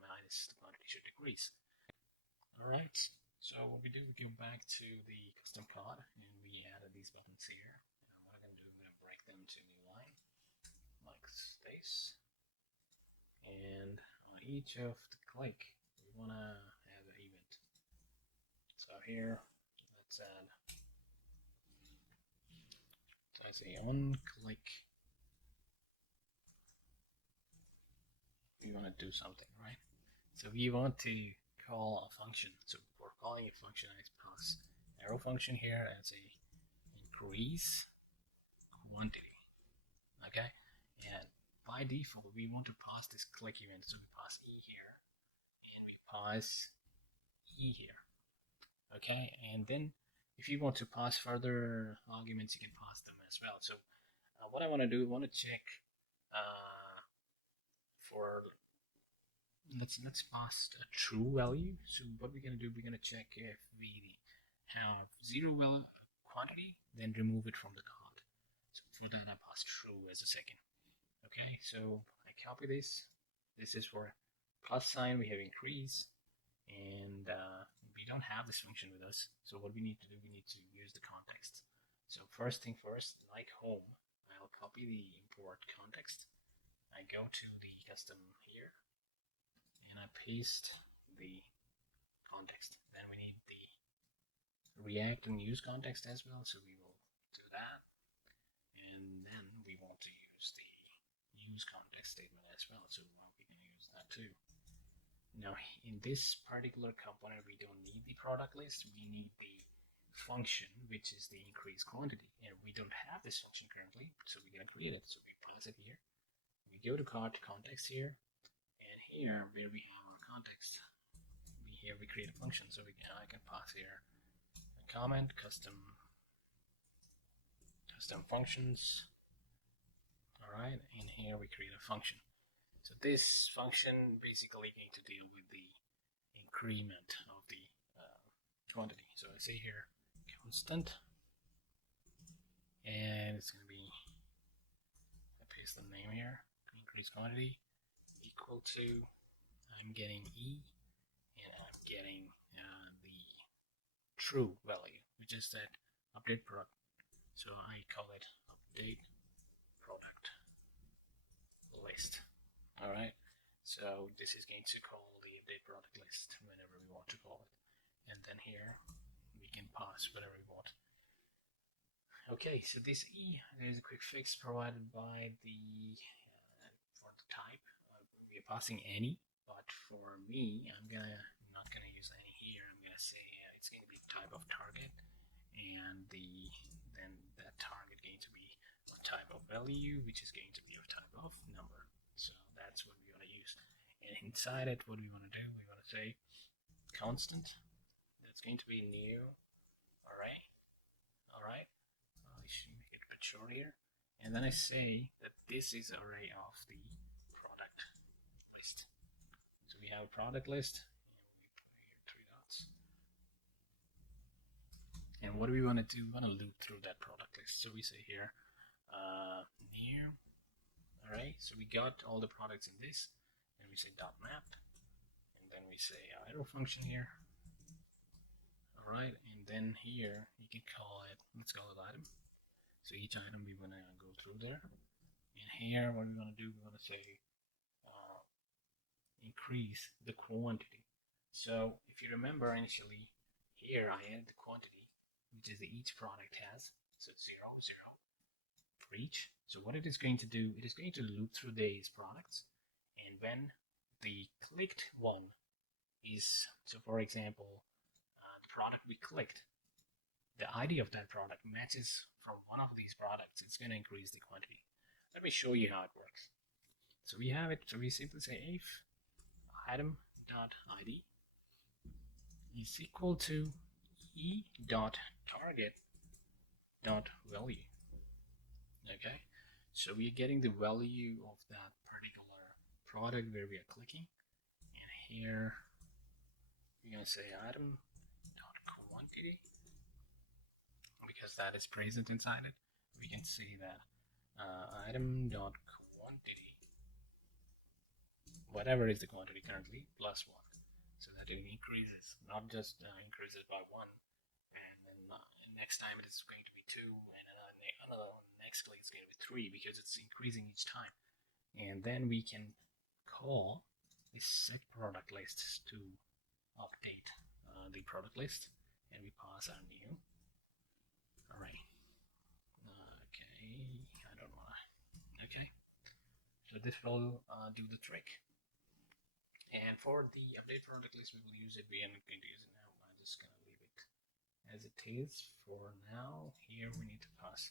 minus, the quantity should decrease. Alright, so what we do, we go back to the custom card, and we added these buttons here. And what I'm going to do, I'm going to break them to a new line, like this. And on each of the click, we want to have an event. So here, let's add, so I say on click, we want to do something, right? So we want to call a function. So for calling a function, I pass arrow function here as a increase quantity. Okay, and by default we want to pass this click event, so we pass e here and we pass e here. Okay, and then if you want to pass further arguments, you can pass them as well. So what I want to do, I want to check for let's pass a true value. So what we're gonna do, we're gonna check if we have zero quantity, then remove it from the card. So for that, I pass true as a second. Okay, so I copy this. This is for plus sign. We have increase, and we don't have this function with us. So what we need to do, we need to use the context. So first thing first, like home, I'll copy the import context. I go to the custom here, and I paste the context. Then we need the react and use context as well, so we will do that. And then we want to use the use context statement as well, so we can use that too. Now in this particular component, we don't need the product list, we need the function, which is the increase quantity, and we don't have this function currently, so we're going to create it. So we pass it here, we go to cart context here, and here where we have our context, here we create a function. So I can pass here a comment, custom functions. Alright, and here we create a function. So this function basically going to deal with the increment of the quantity. So I say here constant, and it's going to be, I paste the name here, increase quantity equal to, I'm getting e, and I'm getting the true value, which is that update product. So I call it update product list. Alright, so this is going to call the update product list whenever we want to call it, and then here we can pass whatever we want. Okay, so this e, there's a quick fix provided by the for the type. We are passing any, but for me, I'm not gonna use any here. I'm gonna say it's going to be type of target, and then that target going to be a type of value, which is going to be a type of number. So that's what we want to use. And inside it, what we want to do, we want to say constant. That's going to be new array. Alright, I should make it a bit short here. And then I say that this is an array of the product list. So we have a product list, and we put here 3 dots. And what do we want to do? We want to loop through that product list. So we say here new array. So we got all the products in this, and we say dot map, and then we say arrow function here. Alright, and then here you can call it, let's call it item. So each item we want to go through there. And here what we want to do, we want to say increase the quantity. So if you remember initially, here I added the quantity, which is the each product has, so 0, 0 for each. So what it is going to do, it is going to loop through these products, and when the clicked one is, so for example, the product we clicked, the ID of that product matches from one of these products, it's going to increase the quantity. Let me show you how it works. So we have it, so we simply say if item.id is equal to e.target.value. Okay, so we are getting the value of that particular product where we are clicking, and here we're going to say item.quantity because that is present inside it. We can see that item.quantity, whatever is the quantity currently, plus 1, so that it increases, not just increases by 1, and then next time it is going to be 2, and another next click is going to be 3 because it's increasing each time. And then we can call this set product list to update the product list, and we pass our new. All right. Okay, I don't want to. Okay, so this will do the trick. And for the update product list, we will use it. We are not going to use it now. I'm just going to leave it as it is for now. Here we need to pass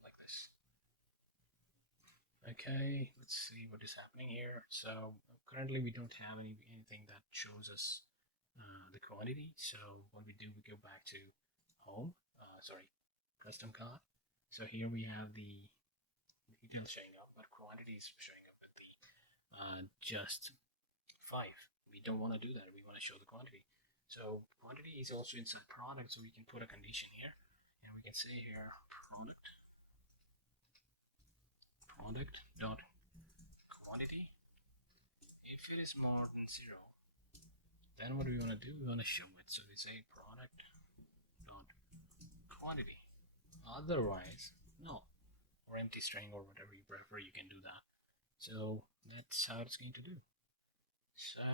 like this. Okay, let's see what is happening here. So currently we don't have anything that shows us the quantity. So what we do, we go back to home, custom cart. So here we have the details showing up, but quantity is showing up at the just 5. We don't want to do that. We want to show the quantity. So quantity is also inside product, so we can put a condition here, and we can say here product dot quantity. If it is more than 0, then what do we want to do? We want to show it. So we say product dot quantity. Otherwise, no, or empty string or whatever you prefer, you can do that. So that's how it's going to do. So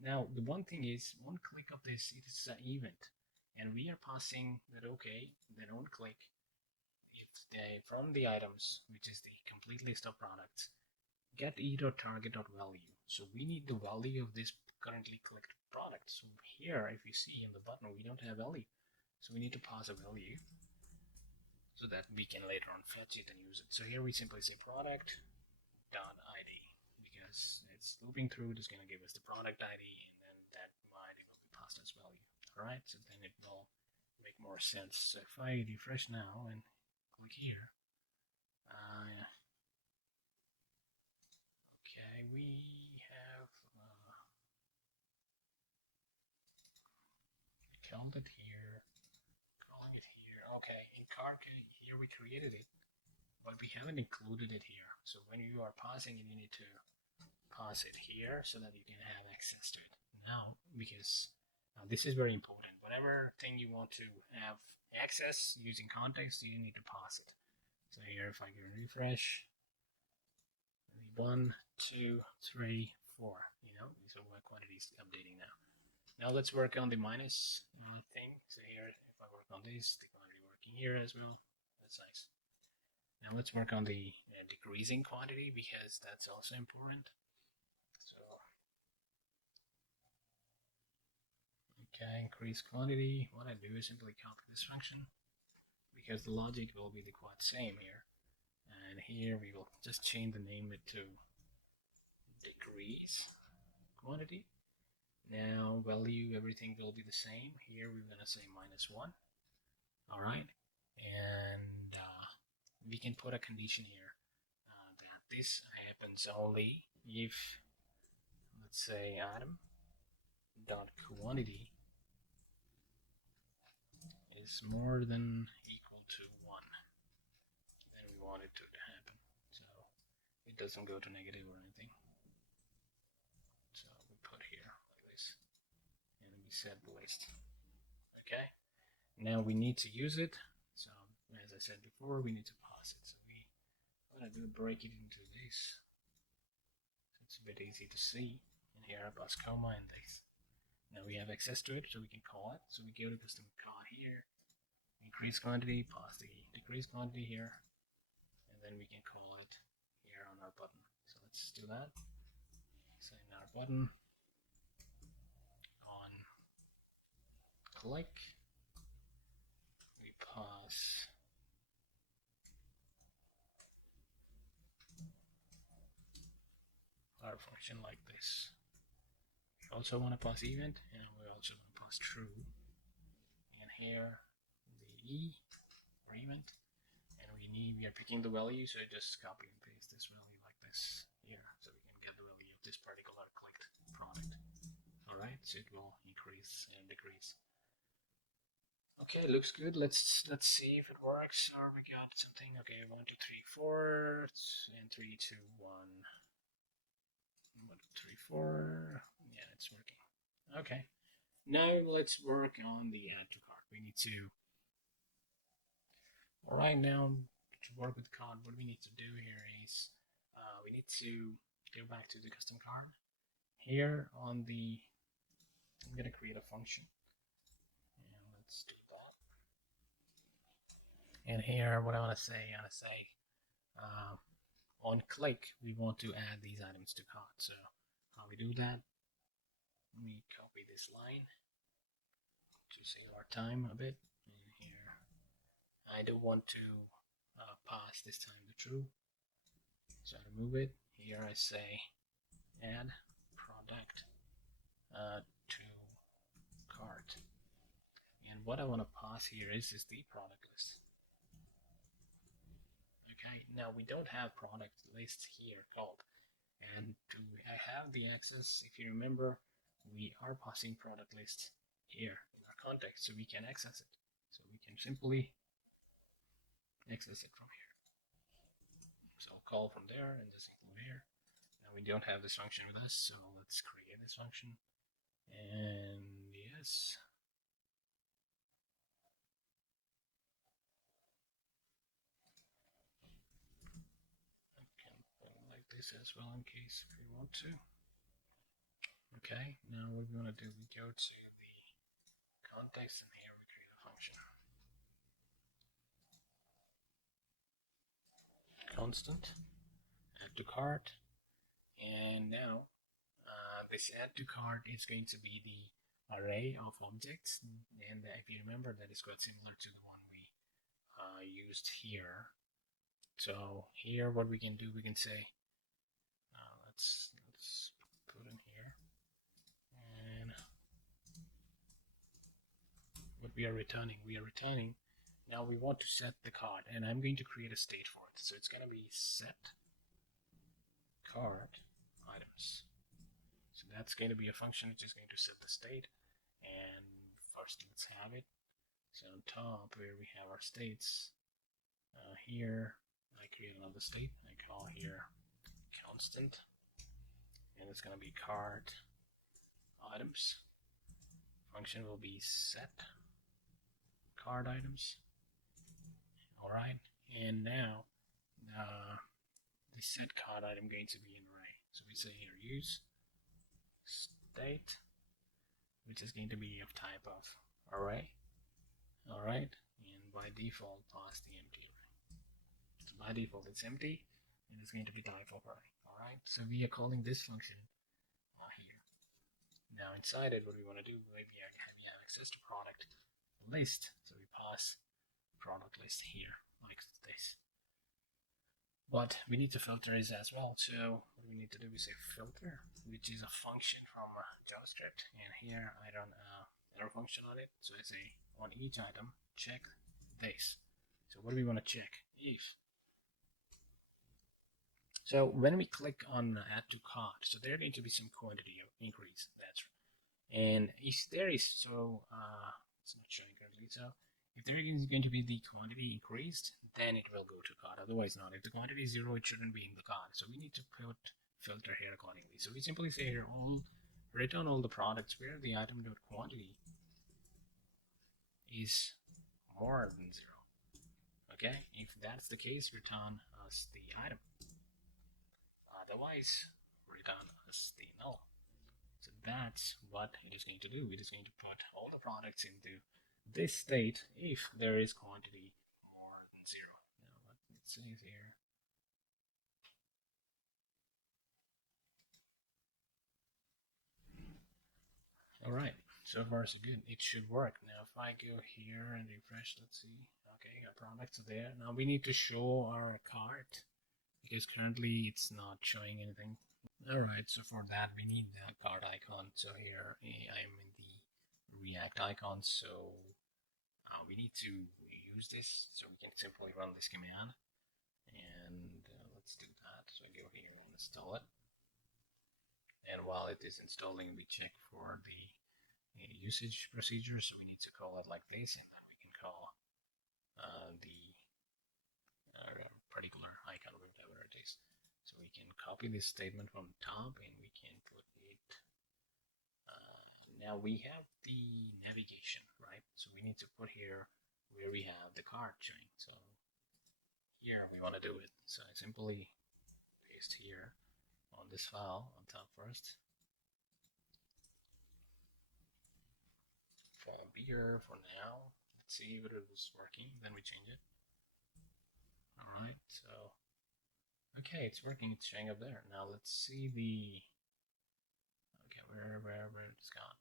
now the one thing is, one click of this, it is an event, and we are passing that okay, then one click if they from the items, which is the complete list of products, get e.target.value. So we need the value of this currently clicked product. So here, if you see in the button, we don't have value, so we need to pass a value so that we can later on fetch it and use it. So here we simply say product.id because it's looping through. It's going to give us the product ID, and then that ID will be passed as value. Alright, so then it will make more sense. So if I refresh now and click here, okay, we have called it here, calling it here. Okay, in card here we created it, but we haven't included it here. So when you are passing it, you need to pass it here so that you can have access to it. Now, because this is very important. Whatever thing you want to have access using context, you need to pass it. So here, if I go refresh, 1, 2, 3, 4, so my quantity is updating now. Now let's work on the minus thing. So here, if I work on this, the quantity working here as well. That's nice. Now let's work on the decreasing quantity because that's also important. So, okay, increase quantity. What I do is simply copy this function because the logic will be the quite same here. And here we will just change the name it to decrease quantity. Now value, everything will be the same. Here we're going to say -1. Alright, and we can put a condition here that this happens only if, let's say, item dot quantity is more than equal to 1. Then we want it to happen, so it doesn't go to negative or anything. So we put here like this, and we set the list. Okay, now we need to use it. So as I said before, we need to pass it. So we want to break it into this. It's a bit easy to see. And here I pass comma and this. Now we have access to it, so we can call it. So we go to custom card here, increase quantity, pass the decrease quantity here, and then we can call it here on our button. So let's do that. So in our button, on click, we pass our function like this. We also want to pass event, and we also want to pass true. And here the E for event, and we are picking the value, so just copy and paste this value like this here, so we can get the value of this particular clicked product. Alright, so it will increase and decrease. Okay, looks good. Let's see if it works. Or we got something. Okay, 1, 2, 3, 4, and 3, 2, 1. 1, 2, 3, 4. Yeah, it's working. Okay. Now let's work on the add to cart. We need to. Right now, to work with cart, what we need to do here is we need to go back to the custom card. Here on the, I'm gonna create a function, and let's do that. And here, what I want to say, on click, we want to add these items to cart. So how we do that? We copy this line to save our time a bit. And here, I do want to pass this time the true. So I remove it. Here I say add product to cart. And what I want to pass here is the product list. Okay, now we don't have product list here called, and to have the access, if you remember, we are passing product list here in our context, so we can access it. So we can simply access it from here. So I'll call from there and just include here. Now we don't have this function with us, so let's create this function. And yes. This as well in case if we want to. Okay, now what we want to do, we go to the context and here we create a function. Constant, add to cart, and now this add to cart is going to be the array of objects, and if you remember, that is quite similar to the one we used here. So here what we can do, we can say let's put in here, and what we are returning, now we want to set the card, and I'm going to create a state for it. So it's going to be set card items. So that's going to be a function which is going to set the state, and first let's have it. So on top where we have our states, here I create another state. I call here constant, and it's going to be cart items. Function will be set card items. Alright, and now the set card item going to be an array. So we say here use state, which is going to be of type of array. Alright, and by default pass the empty array. So by default it's empty, and it's going to be type of array. Alright, so we are calling this function here. Now inside it, what we want to do, maybe we have access to product list, so we pass product list here like this. But we need to filter it as well. So what we need to do is say filter, which is a function from JavaScript, and here I run error function on it. So I say on each item check this. So what do we want to check? If. So when we click on add to cart, so there's going to be some quantity increase. That's right. And if there is, so it's not showing currently. So if there is going to be the quantity increased, then it will go to cart. Otherwise not. If the quantity is 0, it shouldn't be in the cart. So we need to put filter here accordingly. So we simply say here return all the products where the item.quantity is more than 0. Okay, if that's the case, return us the item. Otherwise, return us the null. So that's what it is going to do. It is going to put all the products into this state if there is quantity more than 0. Now what it says here. Alright, so far so good. It should work. Now if I go here and refresh, let's see. Okay, our products are there. Now we need to show our cart because currently it's not showing anything. Alright, so for that we need the card icon. So here I'm in the React icon, so we need to use this, so we can simply run this command. And let's do that. So I go here and install it. And while it is installing, we check for the usage procedure. So we need to call it like this, and then we can call the particular icon, whatever it is. So we can copy this statement from the top and we can put it. Now we have the navigation, right? So we need to put here where we have the card showing. So here we want to do it. So I simply paste here on this file on top first. Here for now. Let's see if it was working. Then we change it. Alright, so okay, it's working, it's showing up there. Now let's see the okay, where it's gone.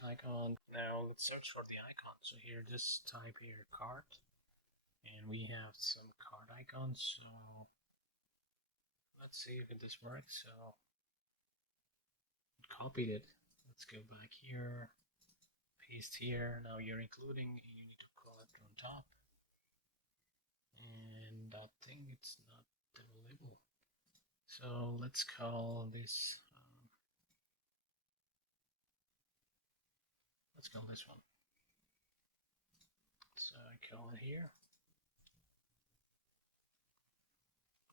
The icon. Now let's search for the icon. So here just type here cart and we have some cart icons. So let's see if this works. So copied it. Let's go back here, paste here. Now you're including, you need to call it on top. And I think it's not available. So let's call this, let's call this one. So I call it here.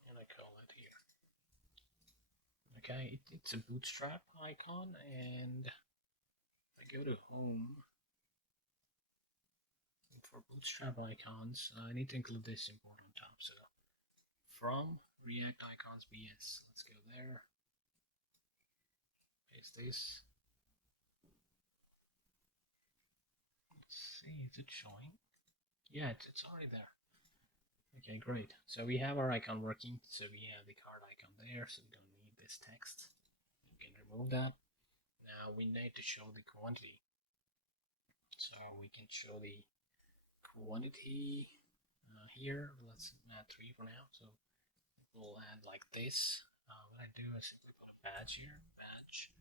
And I call it here. Okay, it's a bootstrap icon, and I go to home. And for bootstrap icons, I need to include this import on top. So from react icons bs, let's go there, paste this. Let's see, is it showing? Yeah, it's already there. Okay, great. So we have our icon working. So we have the card icon there, so we don't need this text. You can remove that. Now we need to show the quantity. So we can show the quantity here. Let's add 3 for now. So we'll add like this. What I do is simply put a badge here. Badge.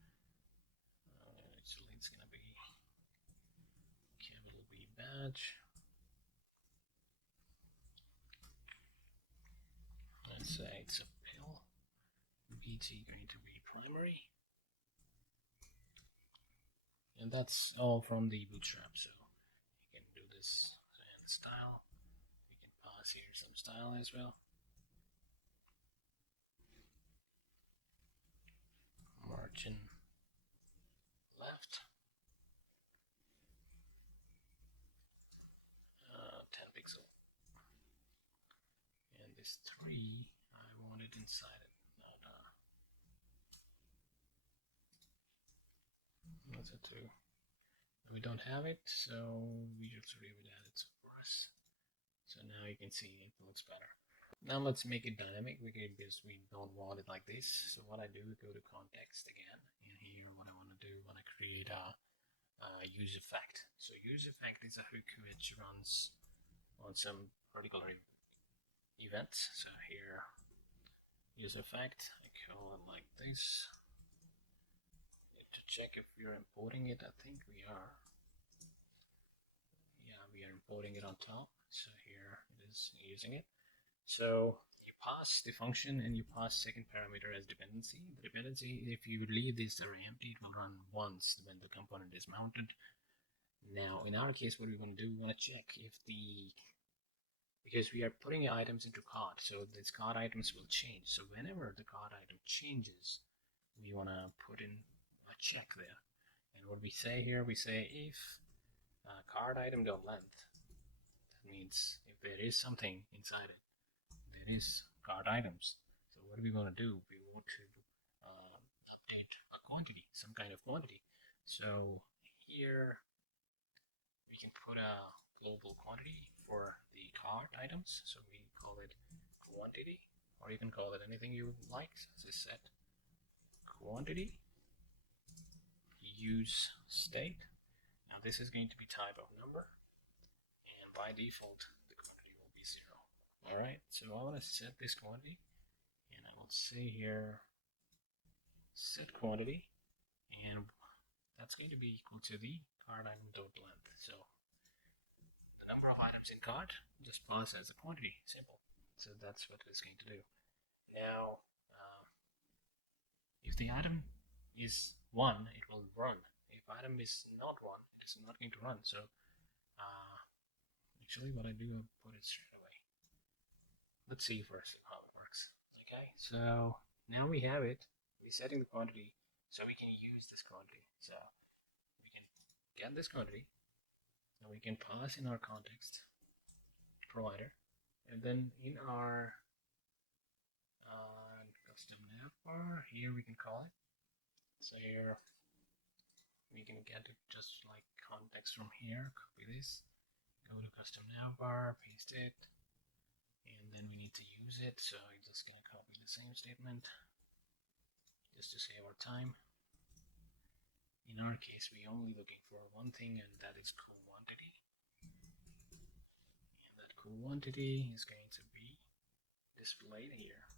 It's gonna be capital B badge. Let's say it's a pill. BT going to be primary. And that's all from the bootstrap. So you can do this and style. We can pass here some style as well. Margin left. 10 pixel. And this 3, I want it inside it. That's a 2. We don't have it, so we just leave it as it's for us. So now you can see it looks better. Now let's make it dynamic because we don't want it like this. So what I do, go to context again, and here what I want to do, I want to create a use effect. So use effect is a hook which runs on some particular event. So here, use effect, I call it like this. To check if we're importing it, I think we are. Yeah, we are importing it on top. So here it is using it. So you pass the function and you pass second parameter as dependency. The dependency, if you leave this array empty, it will run once when the component is mounted. Now in our case, what we want to do, we want to check if because we are putting items into cart, so these cart items will change. So whenever the cart item changes, we want to put in a check there. And what we say here, we say if cart item dot length, that means if there is something inside it, there is cart items. So what we want to do, we want to update a quantity, some kind of quantity. So here we can put a global quantity for the cart items. So we call it quantity, or you can call it anything you like. So set quantity use state. Now this is going to be type of number, and by default the quantity will be 0. Alright, so I want to set this quantity, and I will say here set quantity, and that's going to be equal to the cart item dot length. So the number of items in cart just pass as a quantity, simple. So that's what it's going to do. Now if the item is 1, it will run. If item is not 1, it is not going to run. So actually what I do, I put it straight away. Let's see first how it works. Okay, so now we have it. We're setting the quantity, so we can use this quantity. So we can get this quantity, so we can pass in our context provider, and then in our custom navbar, here we can call it. So here we can get it just like context from here. Copy this, go to custom navbar, paste it, and then we need to use it. So I'm just gonna copy the same statement just to save our time. In our case, we're only looking for one thing, and that is quantity. And that quantity is going to be displayed here.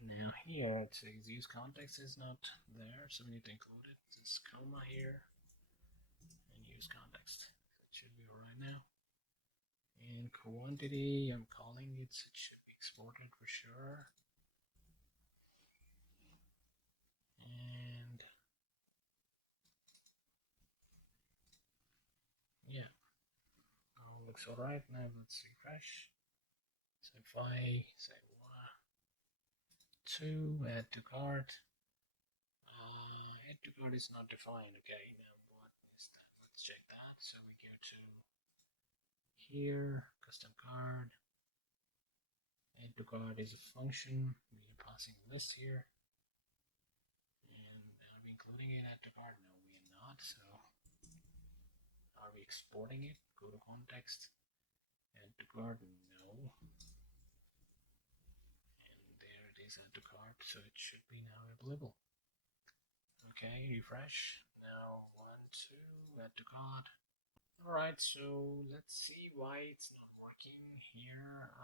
Now here it says use context is not there, so we need to include it. This comma here and use context. It should be alright now. And quantity, I'm calling it, so it should be exported for sure. And yeah, all looks alright. Now let's refresh. So if I say 2, add to cart. Add to cart is not defined. Okay, now what is that? Let's check that. So we go to here, custom card. Add to cart is a function. We are passing this here. And are we including it? Add to cart? No, we are not. So are we exporting it? Go to context. Add to cart? No. Add to cart, so it should be now available. Okay, refresh. Now 1, 2, add to cart. Alright, so let's see why it's not working here.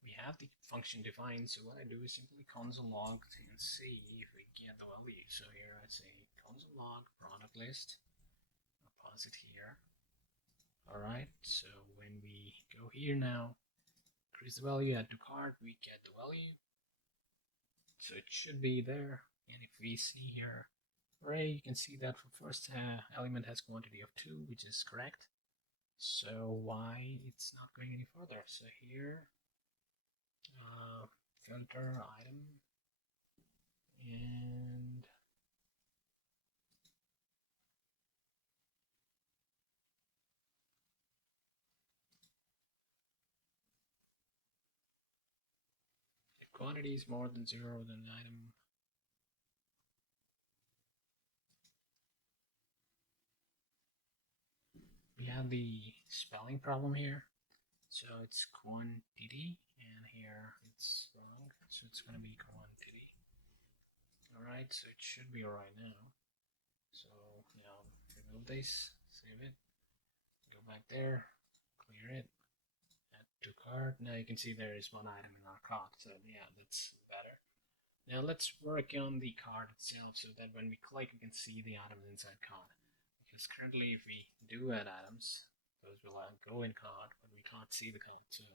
We have the function defined, so what I do is simply console log and see if we get the value. So here I say console log product list. I'll pass it here. Alright, so when we go here now, increase the value, add to cart, we get the value. So it should be there. And if we see here, array, you can see that for first element has quantity of 2, which is correct. So why it's not going any further? So here, filter item, and if quantity is more than 0, then the item we have the spelling problem here. So it's quantity, and here it's wrong, so it's going to be quantity. Alright, so it should be alright now. So now remove this, save it, go back there, clear it, add to cart. Now you can see there is one item in our cart, so yeah, that's better. Now let's work on the cart itself so that when we click we can see the items inside cart. Because currently if we do add items, those will go in cart, but we can't see the cart. So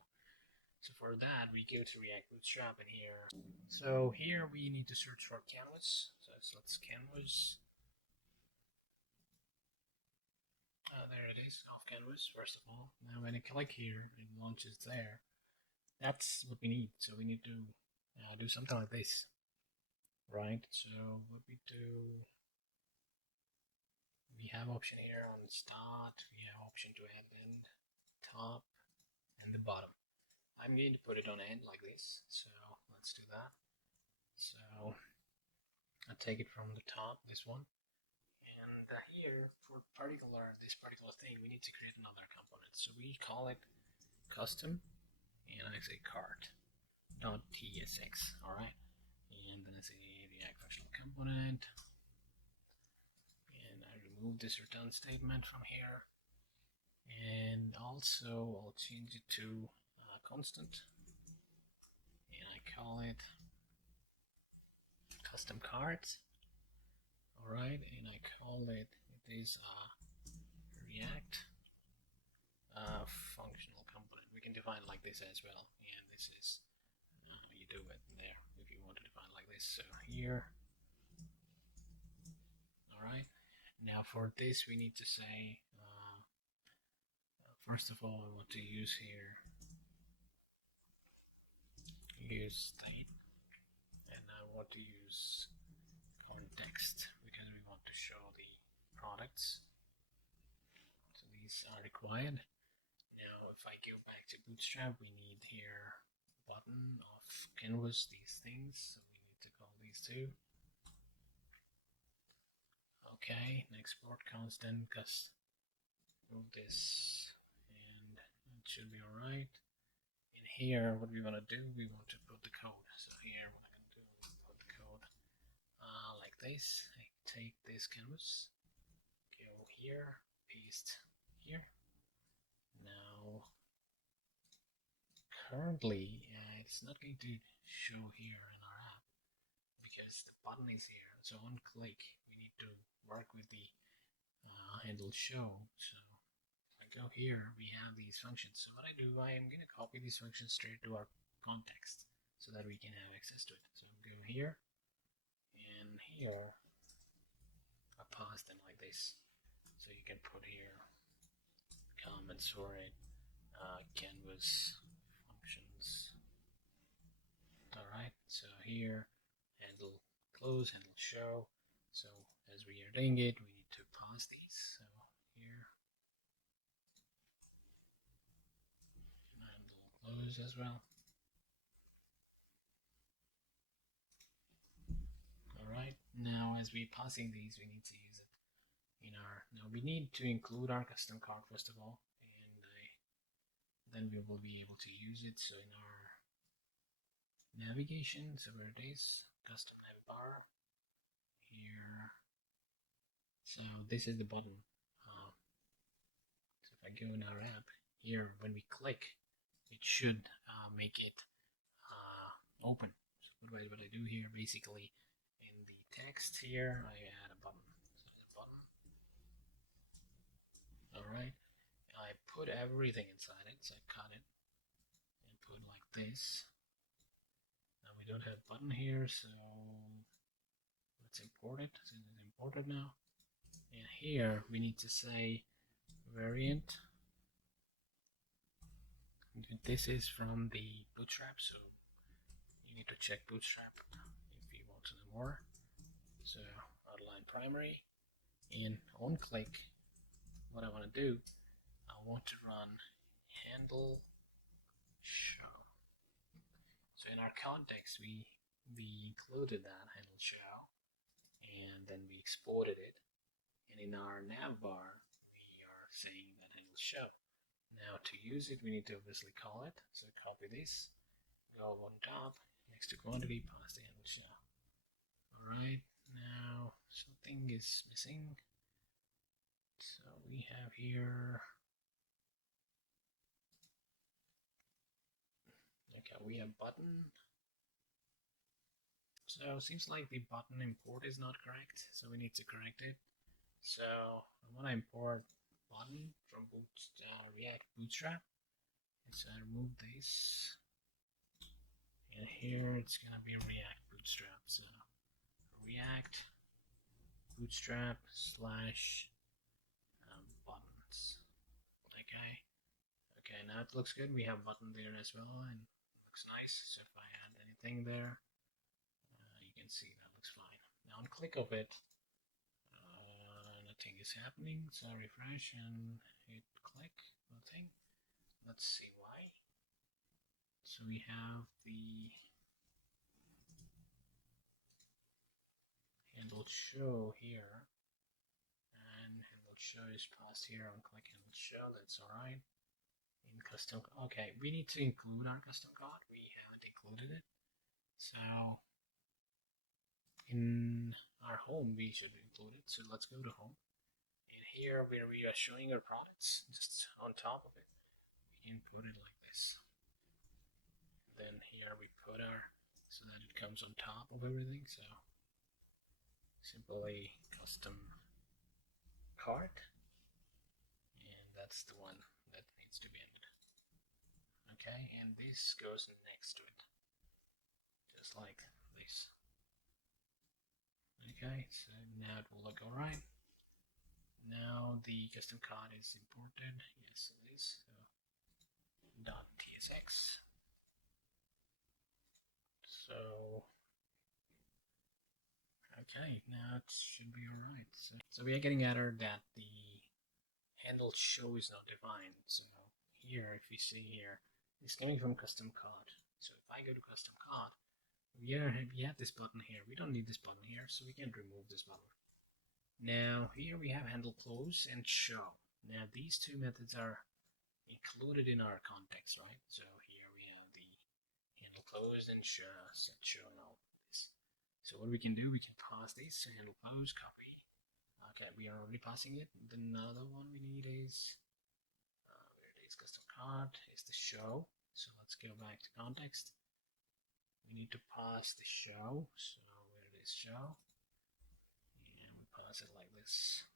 for that we go to React Bootstrap in here. So here we need to search for canvas. So let's canvas. There it is, off canvas first of all. Now when I click here, it launches there. That's what we need. So we need to do something like this, right? So what we do, we have option here on start, we have option to add end, top, and the bottom. I'm going to put it on end like this. So let's let's do that. So I take it from the top, this one, and here for this particular thing, we need to create another component. So we call it custom, and I say cart.tsx. All right, and then I say react functional component, and I remove this return statement from here, and also I'll change it to constant, and I call it custom cards. All right, and I call it react functional component. We can define like this as well, and this is you do it there if you want to define like this. So here, all right. Now for this, we need to say first of all, I want to use state, and I want to use context because we want to show the products. So these are required. Now if I go back to Bootstrap, we need here button of canvas, these things, so we need to call these two. Okay, export constant, because move this, and it should be alright. In here, what we want to do, we want to put the code. So here, what I'm going to do is put the code like this. I take this canvas, go here, paste here. Now, currently, it's not going to show here in our app because the button is here. So on click, we need to work with the handle show. So if I go here, we have these functions. So what I do, I am going to copy these functions straight to our context so that we can have access to it. So go here, and here I pass them like this. So you can put here comments for it, canvas functions. Alright, so here handle close, handle show. So as we are doing it, we need to pass these. So here handle close as well. Alright, now as we're passing these, we need to use it in our. Now we need to include our custom card first of all, and then we will be able to use it. So in our navigation, so where it is, custom navbar here. So this is the button. So if I go in our app here, when we click, it should make it open. So what I do here, basically, in the text here, I add a button. So there's a button. All right. I put everything inside it. So I cut it and put like this. Now we don't have button here, so let's import it. So it's imported now. And here we need to say variant. This is from the Bootstrap, so you need to check Bootstrap if you want to know more. So outline primary, and on click, what I want to do, I want to run handle show. So in our context, we included that handle show, and then we exported it. And in our navbar, we are saying that handle show. Now to use it, we need to obviously call it. So copy this, go on top, next to quantity, pass the handle show. Alright, now something is missing. So we have here, okay, we have button. So it seems like the button import is not correct, so we need to correct it. So I want to import button from React Bootstrap, and so I remove this, and here it's gonna be React Bootstrap. So React Bootstrap slash buttons. Okay, now it looks good. We have button there as well, and it looks nice. So if I add anything there, you can see that looks fine. Now on click of it, nothing is happening. So refresh and hit click, nothing. Let's see why. So we have the show here, and handle show is passed here on click handle show. That's all right. In custom, okay, we need to include our custom card. We haven't included it, so in our home we should include it. So let's go to home, and here where we are showing our products, just on top of it, we can put it like this. Then here we put our, so that it comes on top of everything. So simply custom cart, and that's the one that needs to be ended. Okay, and this goes next to it, just like this. Okay, so now it will look alright. Now the custom card is imported. Yes, it is. So .tsx. So okay, now it should be alright. So we are getting error that the handle show is not defined. So here, if you see here, it's coming from custom card. So if I go to custom card, we have this button here. We don't need this button here, so we can remove this button. Now here we have handle close and show. Now these two methods are included in our context, right? So here we have the handle close and show, set show, and all this. So what we can do, we can pass this handle close, copy. Okay, we are already passing it. The another one we need is where it is custom card is the show. So let's go back to context. We need to pass the show. So where it is show, and we pass it like this.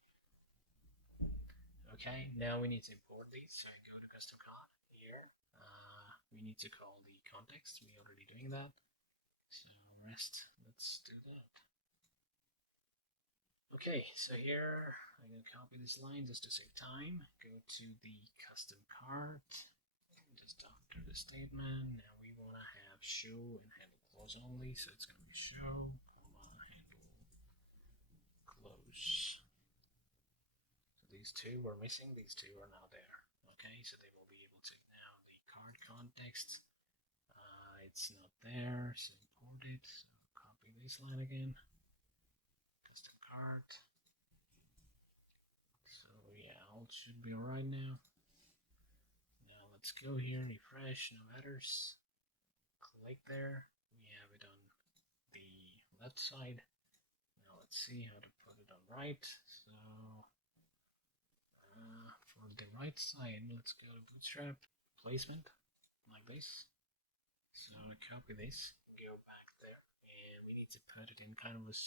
Okay, now we need to import these. So I go to custom card here. We need to call the context. We're already doing that. So rest, let's do that. Okay, so here I'm going to copy this line just to save time. Go to the custom cart, just after the statement. Now we want to have show and handle close only, so it's going to be show, handle close. So these two were missing, these two are now there. Okay, so they will be able to now the card context. It's not there, so import it. So copy this line again. Custom cart. So yeah, all should be alright now. Now let's go here, refresh, no errors. Click there. We have it on the left side. Now let's see how to put it on right. So for the right side, let's go to Bootstrap placement like this. So copy this, go back there, and we need to put it in kind of a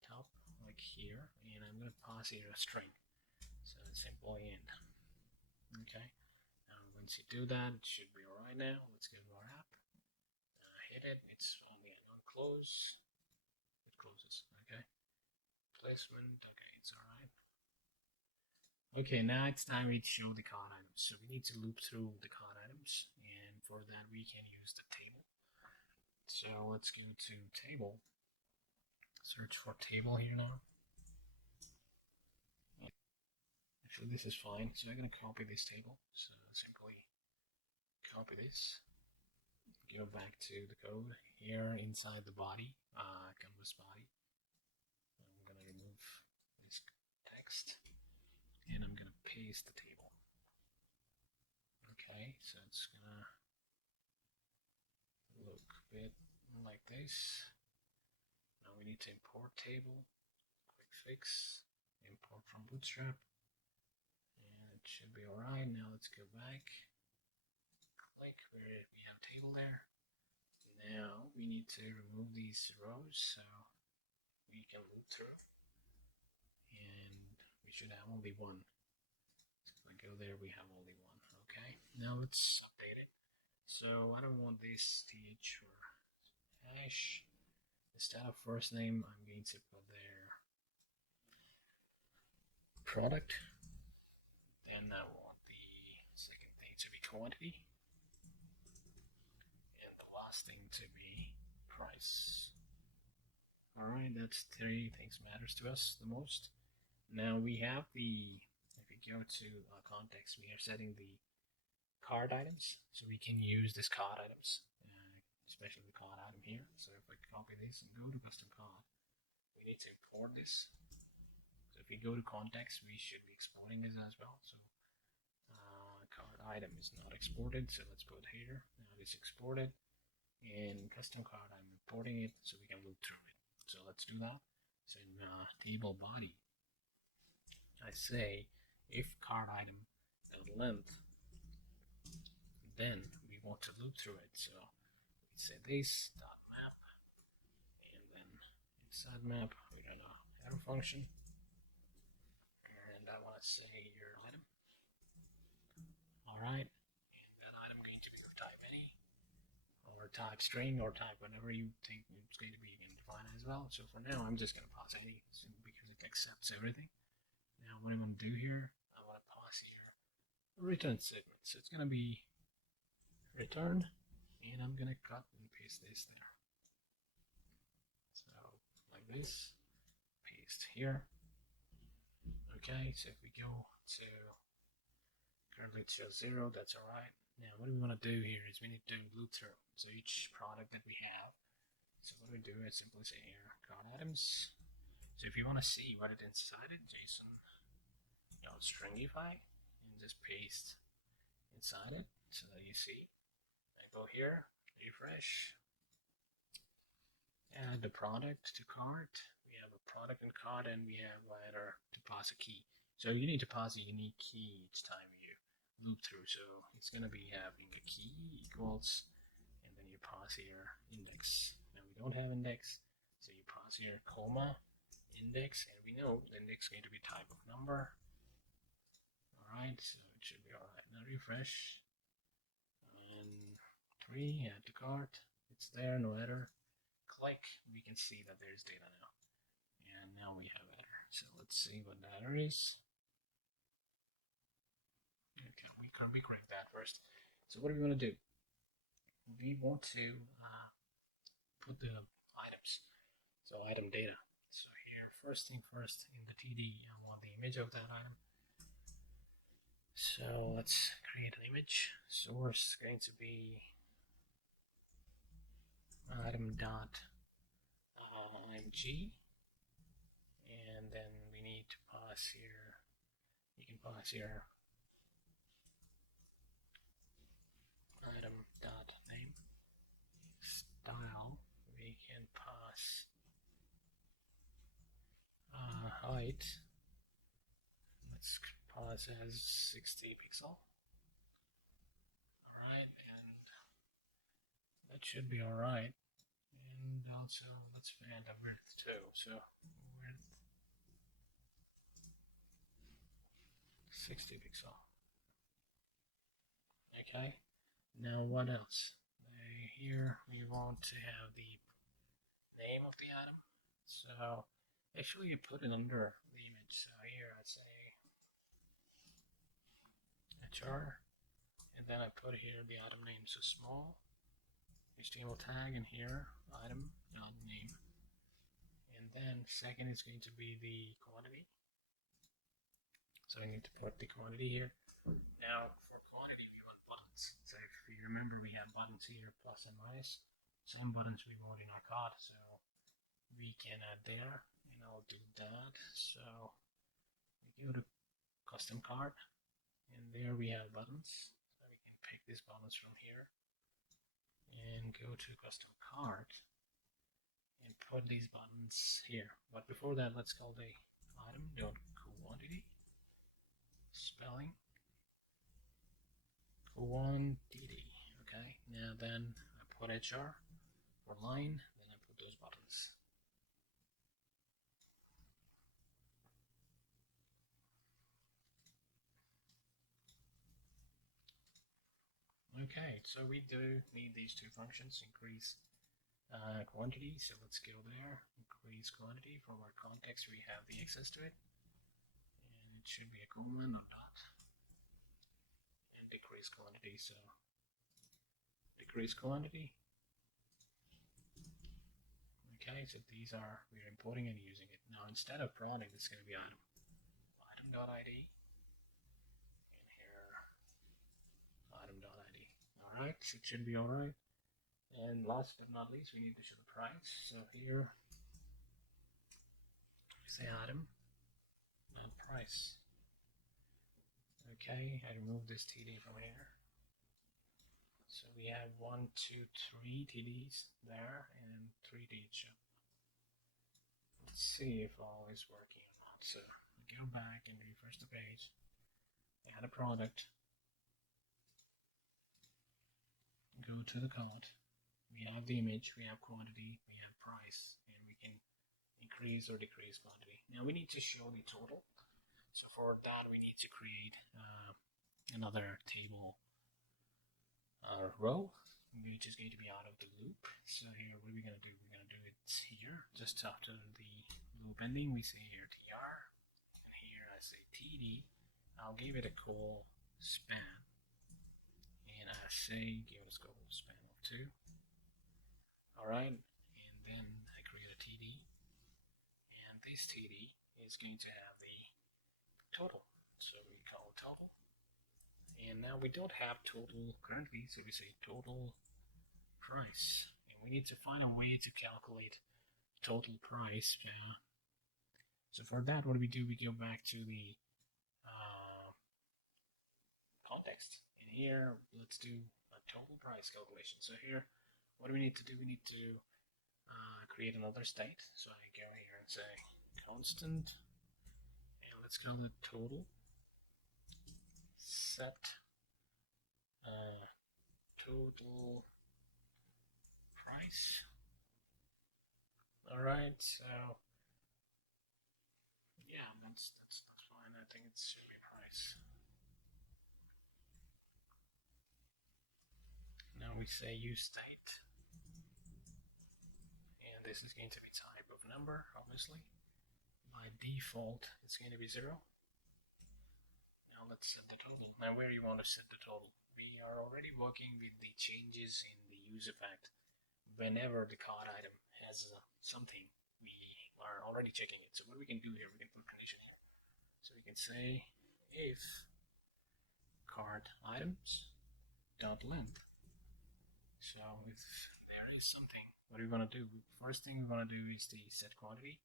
top like here, and I'm going to pass here a string. So it's simply end. Okay, now once you do that, it should be alright now. Let's go to our app. Hit it, it's only an unclose. It closes, okay. Placement, okay, it's alright. Okay, now it's time we show the card items. So we need to loop through the card items, and for that we can use the table. So let's go to table, search for table here now. Actually this is fine, so I'm going to copy this table. So simply copy this, go back to the code here inside the body, canvas body. I'm going to remove this text, and I'm going to paste the table. Okay, so it's going to look a bit like this. Now we need to import table, quick fix, import from Bootstrap, and it should be alright. Now let's go back, click where we have table there. Now we need to remove these rows so we can loop through, and we should have only one. So if we go there, we have only one. Okay, now let's update it. So I don't want this th or hash. Instead of first name, I'm going to put there product. Then I want the second thing to be quantity, and the last thing to be price. Alright, that's three things matters to us the most. Now we have the, if we go to context, we are setting the card items, so we can use this card items, especially the card item here. So if I copy this and go to custom card, we need to import this. So if we go to context, we should be exporting this as well. So card item is not exported, so let's put here. Now it's exported, and custom card I'm importing it so we can loop through it. So let's do that. So in table body, I say if card item length, then we want to loop through it. So we say this dot map, and then inside map we run a header function, and I want to say your item. Alright, and that item going to be of type any, or type string, or type whatever you think it's going to be, you can define as well. So for now I'm just going to pass any because it accepts everything. Now what I'm going to do here, I want to pass here a return statement. So it's going to be return, and I'm going to cut and paste this there. So like this, paste here. Okay, so if we go to currently it shows 0, that's alright. Now what we want to do here is we need to loop through. So each product that we have. So what we do is simply say here card items. So if you want to see what it inside it, JSON stringify, and just paste inside it so that you see. I go here, refresh, add the product to cart. We have a product and cart, and we have a header to pass a key. So you need to pass a unique key each time you loop through. So it's going to be having a key equals, and then you pass here index. Now we don't have index, so you pass here comma index, and we know the index is going to be type of number. Alright, so it should be alright. Now refresh, and 3, add to cart. It's there, no error. Click, we can see that there's data now, and now we have error. So let's see what the error is. Okay, we correct that first. So what do we want to do? We want to put the items, so item data. So here, first thing first, in the TD, I want the image of that item. So let's create an image. Source is going to be item.img, and then we need to pass here. You can pass here item.name. Style, we can pass height. Let's pass as 60 pixel. Alright, and that should be alright. And also let's add a width too. So width 60 pixel. Okay, now what else? Here we want to have the name of the item. So actually you put it under the image. So here I'd say HR, and then I put here the item name. So small HTML tag, and here item name, and then second is going to be the quantity. So I need to put the quantity here. Now for quantity we want buttons. So if you remember, we have buttons here, plus and minus. Some buttons we want in our card, so we can add there, and I'll do that. So we go to custom card, and there we have buttons. So we can pick these buttons from here and go to custom card and put these buttons here. But before that, let's call the item.quantity, spelling quantity. Okay, now then I put HR for line, then I put those buttons. Okay, so we do need these two functions, increase quantity, so let's go there, increase quantity. From our context we have the access to it, and it should be a colon or dot, and decrease quantity, so decrease quantity. Okay, so these are, we're importing and using it. Now instead of product, it's going to be item.id, and here item.id. Alright, so it should be alright. And last but not least, we need to show the price. So here say item, not price. Okay, I remove this TD from here. So we have 1, 2, 3 TDs there and 3 TDs. Let's see if all is working or not. So go back and refresh the page. Add a product. Go to the cart. We have the image, we have quantity, we have price, and we can increase or decrease quantity. Now we need to show the total. So for that we need to create another table row, which is going to be out of the loop. So here, what are we going to do? We're going to do it here, just after the loop ending. We say here tr, and here I say td. I'll give it a call span, and I say give it a call span of 2. Alright, and then I create a td, and this td is going to have the total. So we call total. And now we don't have total currently, so we say total price. And we need to find a way to calculate total price. So for that, what do? We go back to the context. And here, let's do a total price calculation. So here, what do we need to do? We need to create another state. So I go here and say constant, and let's call it total. Set total price. Alright, so yeah, that's fine. I think it should be price. Now we say use state, and this is going to be type of number, obviously. By default, it's going to be 0. Now let's set the total. Now where you want to set the total? We are already working with the changes in the use effect. Whenever the card item has something, we are already checking it. So what we can do here, we can put condition here. So we can say if card items dot length. So if there is something, what are we going to do? First thing we want to do is the set quantity.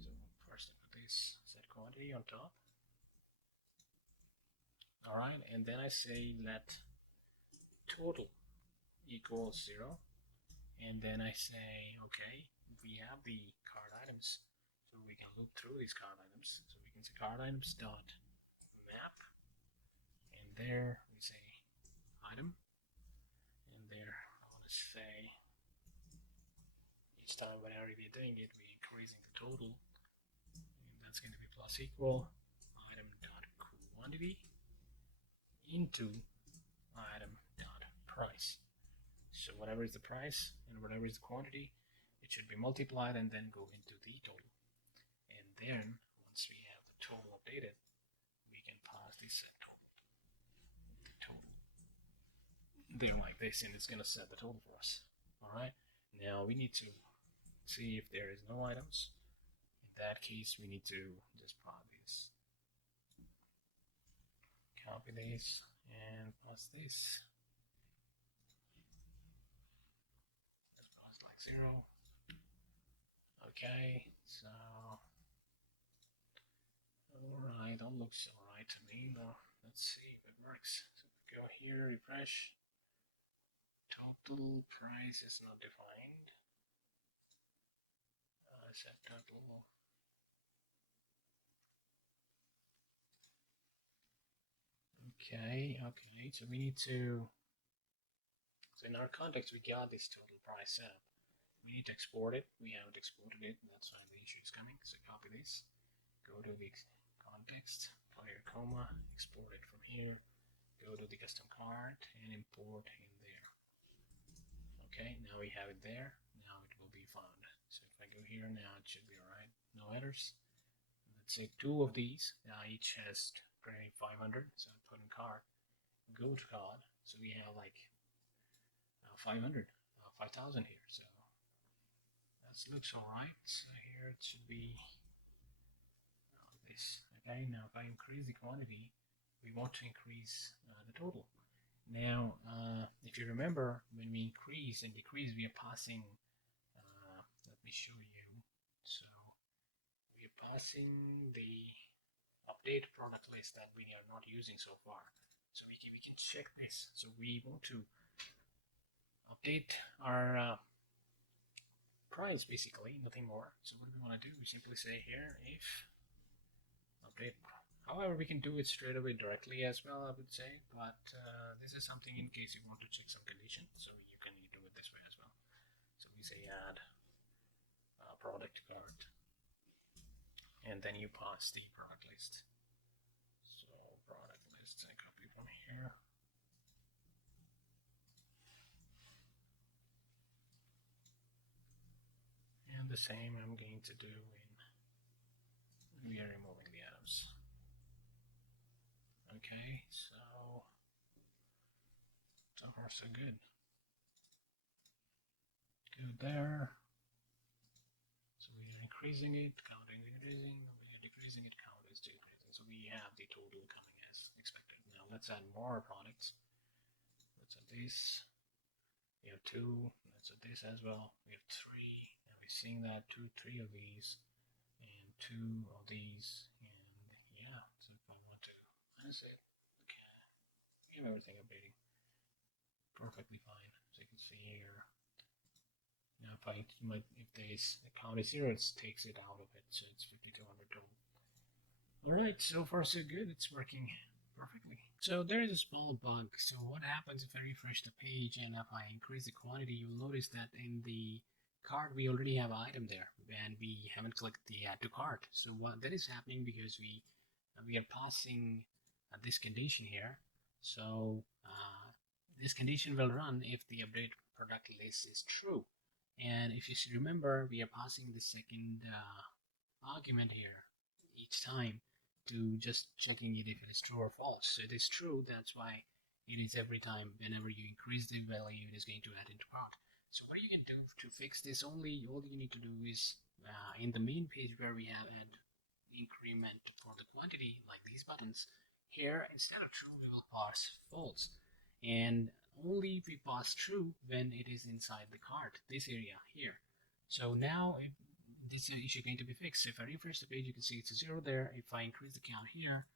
So first I put this set quantity on top. Alright, and then I say let total equals 0, and then I say okay, we have the card items, so we can loop through these card items. So we can say card items dot map, and there we say item, and there I want to say each time whenever we're doing it, we're increasing the total, and that's going to be plus equal item dot quantity into item dot price. So whatever is the price and whatever is the quantity, it should be multiplied and then go into the total. And then once we have the total updated, we can pass the set total. The total there like this, and it's gonna set the total for us. Alright. Now we need to see if there is no items. In that case, we need to just pass this. Copy this and pass this. Let's pass like 0. Okay, so alright, that looks alright to me. Now let's see if it works. So go here, refresh. Total price is not defined. Set total. Okay, so we need to, so in our context we got this total price set up. We need to export it. We haven't exported it, that's why the issue is coming. So copy this, go to the context, fire comma, export it from here, go to the custom card and import in there. Okay, now we have it there. Now it will be found. So if I go here now, it should be alright. No errors. Let's say 2 of these. Each has 500. So I put in card. Go to card. So we have like 500, 5,000 here. So that looks alright. So here it should be this. Okay. Now if I increase the quantity, we want to increase the total. Now, if you remember, when we increase and decrease, we are passing. Let me show you. So we are passing the update product list that we are not using so far. So we can check this. So we want to update our price, basically, nothing more. So what we want to do, we simply say here if update. However, we can do it straight away directly as well, I would say, but this is something in case you want to check some condition, so you can do it this way as well. So we say add product cart, and then you pass the product list. So product list, I copy from here. And the same I'm going to do when we are removing the items. Okay, so far so good. Good there. So we are increasing it, count is increasing, we are decreasing it, count is decreasing. So we have the total coming as expected. Now let's add more products. Let's add this. We have 2. Let's add this as well. We have 3. And we're seeing that 3 of these and 2 of these. And yeah, so if I want to, that's it. Okay, we have everything updating perfectly fine. So you can see here. Now if this account is 0, it takes it out of it, so it's 5200 total. Alright, so far so good, it's working perfectly. So there is a small bug. So what happens if I refresh the page and if I increase the quantity, you'll notice that in the cart we already have an item there and we haven't clicked the add to cart. So what that is happening because we are passing this condition here. So this condition will run if the update product list is true. And if you remember, we are passing the second argument here each time to just checking it if it is true or false. So it is true, that's why it is every time whenever you increase the value, it is going to add into cart. So what you can do to fix this, all you need to do is in the main page where we have add increment for the quantity, like these buttons, here instead of true we will pass false. And only if we pass true when it is inside the cart, this area here. So now this issue is going to be fixed. If I refresh the page, you can see it's a 0 there. If I increase the count here,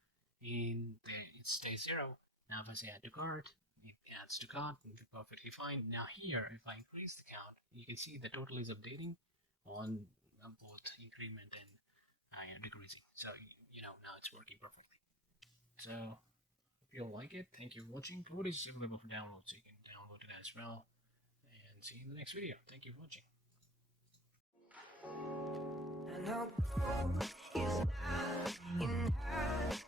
and there it stays 0. Now if I say add to cart, it adds to cart, and it's perfectly fine. Now here, if I increase the count, you can see the total is updating on both increment and decreasing. So now it's working perfectly. So if you like it, thank you for watching. Code is available for download, so you can download it as well. And see you in the next video. Thank you for watching. And